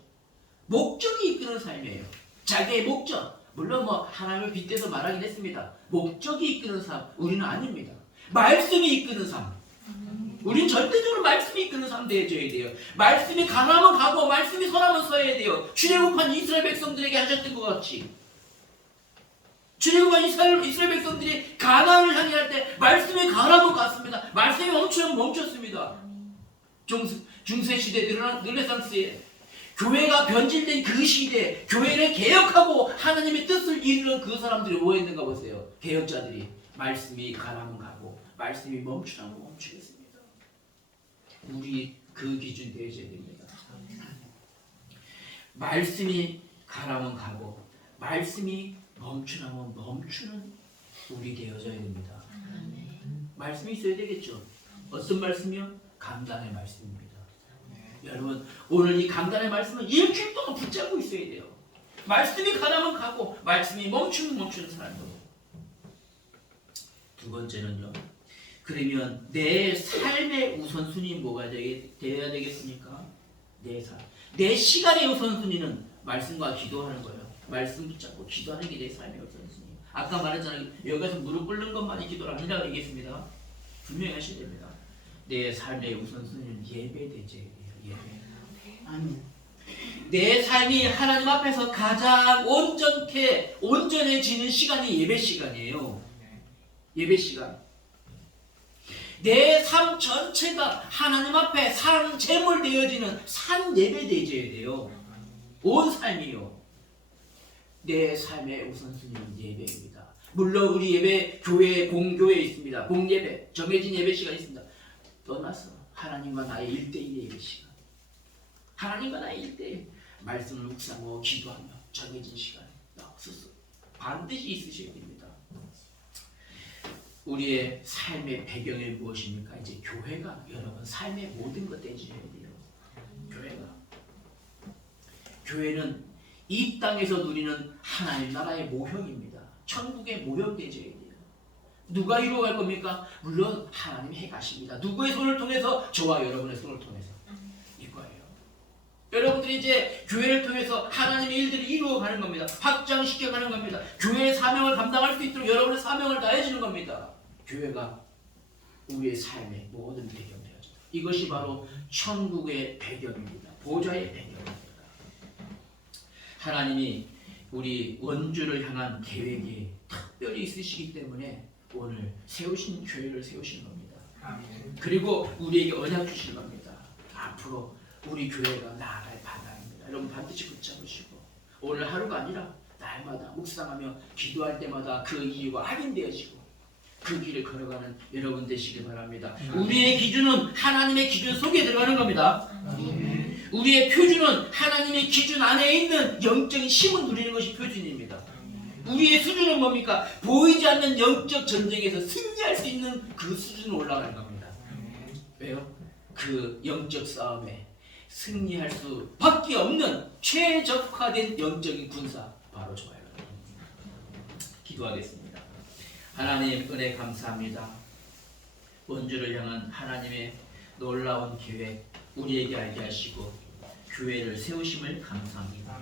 목적이 이끄는 삶이에요. 자기의 목적. 물론 하나님을 빗대서 말하긴 했습니다. 목적이 이끄는 삶. 우리는 아닙니다. 말씀이 이끄는 삶. 우린 절대적으로 말씀이 이끄는 삶 되어줘야 돼요. 말씀이 가라면 가고 말씀이 서라면 서야 돼요. 출애굽한 이스라엘 백성들에게 하셨던 것 같이. 출애굽한 이스라엘 백성들이 가나안을 향해 할 때 말씀이 가라면 갔습니다. 말씀이 멈추면 멈췄습니다. 중세 시대 르네상스에 교회가 변질된 그 시대에 교회를 개혁하고 하나님의 뜻을 이루는 그 사람들이 뭐했는가 보세요. 개혁자들이 말씀이 가라면 가고 말씀이 멈추라면 멈추겠습니다. 우리 그 기준 되어야 됩니다. 말씀이 가라면 가고 말씀이 멈추라면 멈추는 우리 되어져야 됩니다. 말씀이 있어야 되겠죠. 어떤 말씀이요? 감당의 말씀입니다. 여러분 오늘 이 감당의 말씀은 일주일 동안 붙잡고 있어야 돼요. 말씀이 가라면 가고 말씀이 멈추는 사람으로. 두 번째는요. 그러면 내 삶의 우선순위 뭐가 되어야 되겠습니까? 내 삶. 내 시간의 우선순위는 말씀과 기도하는 거예요. 말씀 붙잡고 기도하는 게 내 삶의 우선순위. 아까 말했잖아요. 여기서 무릎 꿇는 것만이 기도를 아니라고 얘기했습니다. 분명히 하셔야 됩니다. 내 삶의 우선순위는 예배 대제예요. 예배. 아멘. 내 삶이 하나님 앞에서 가장 온전해지는 시간이 예배 시간이에요. 예배 시간. 내 삶 전체가 하나님 앞에 산 제물 되어지는 산 예배 되어져야 돼요. 온 삶이요. 내 삶의 우선순위는 예배입니다. 물론 우리 예배 교회 공교회에 있습니다. 공예배 정해진 예배 시간이 있습니다. 떠나서 하나님과 나의 1대1 예배 시간. 하나님과 나의 1대1 말씀을 묵상하고 기도하며 정해진 시간 스스로 반드시 있으셔야 됩니다. 우리의 삶의 배경이 무엇입니까? 이제 교회가 여러분 삶의 모든 것 되어줘야 돼요. 교회는 이 땅에서 누리는 하나님 나라의 모형입니다. 천국의 모형 되어줘야 돼요. 누가 이루어갈 겁니까? 물론 하나님이 해가십니다. 누구의 손을 통해서? 저와 여러분의 손을 통해서. 이거예요. 여러분들이 이제 교회를 통해서 하나님의 일들을 이루어가는 겁니다. 확장시켜가는 겁니다. 교회의 사명을 감당할 수 있도록 여러분의 사명을 다해주는 겁니다. 교회가 우리의 삶의 모든 배경되어져. 이것이 바로 천국의 배경입니다. 보좌의 배경입니다. 하나님이 우리 원주를 향한 계획이 특별히 있으시기 때문에 오늘 세우신 교회를 세우신 겁니다. 그리고 우리에게 언약 주신 겁니다. 앞으로 우리 교회가 나아갈 방향입니다. 여러분 반드시 붙잡으시고 오늘 하루가 아니라 날마다 묵상하며 기도할 때마다 그 이유가 확인되어지고 그 길을 걸어가는 여러분 되시길 바랍니다. 우리의 기준은 하나님의 기준 속에 들어가는 겁니다. 우리의 표준은 하나님의 기준 안에 있는 영적인 힘을 누리는 것이 표준입니다. 우리의 수준은 뭡니까? 보이지 않는 영적 전쟁에서 승리할 수 있는 그 수준으로 올라가는 겁니다. 왜요? 그 영적 싸움에 승리할 수밖에 없는 최적화된 영적인 군사 바로 저예요. 기도하겠습니다. 하나님 은혜 감사합니다. 원주를 향한 하나님의 놀라운 계획 우리에게 알게 하시고 교회를 세우심을 감사합니다.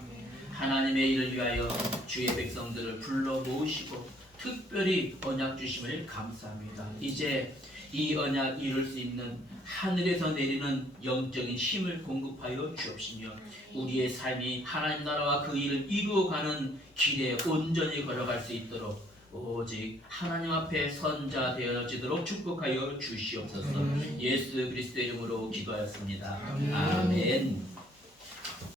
하나님의 일을 위하여 주의 백성들을 불러 모으시고 특별히 언약 주심을 감사합니다. 이제 이 언약 이룰 수 있는 하늘에서 내리는 영적인 힘을 공급하여 주옵시며 우리의 삶이 하나님 나라와 그 일을 이루어가는 길에 온전히 걸어갈 수 있도록 오직 하나님 앞에 선자 되어지도록 축복하여 주시옵소서. 예수 그리스도의 이름으로 기도하였습니다. 아멘.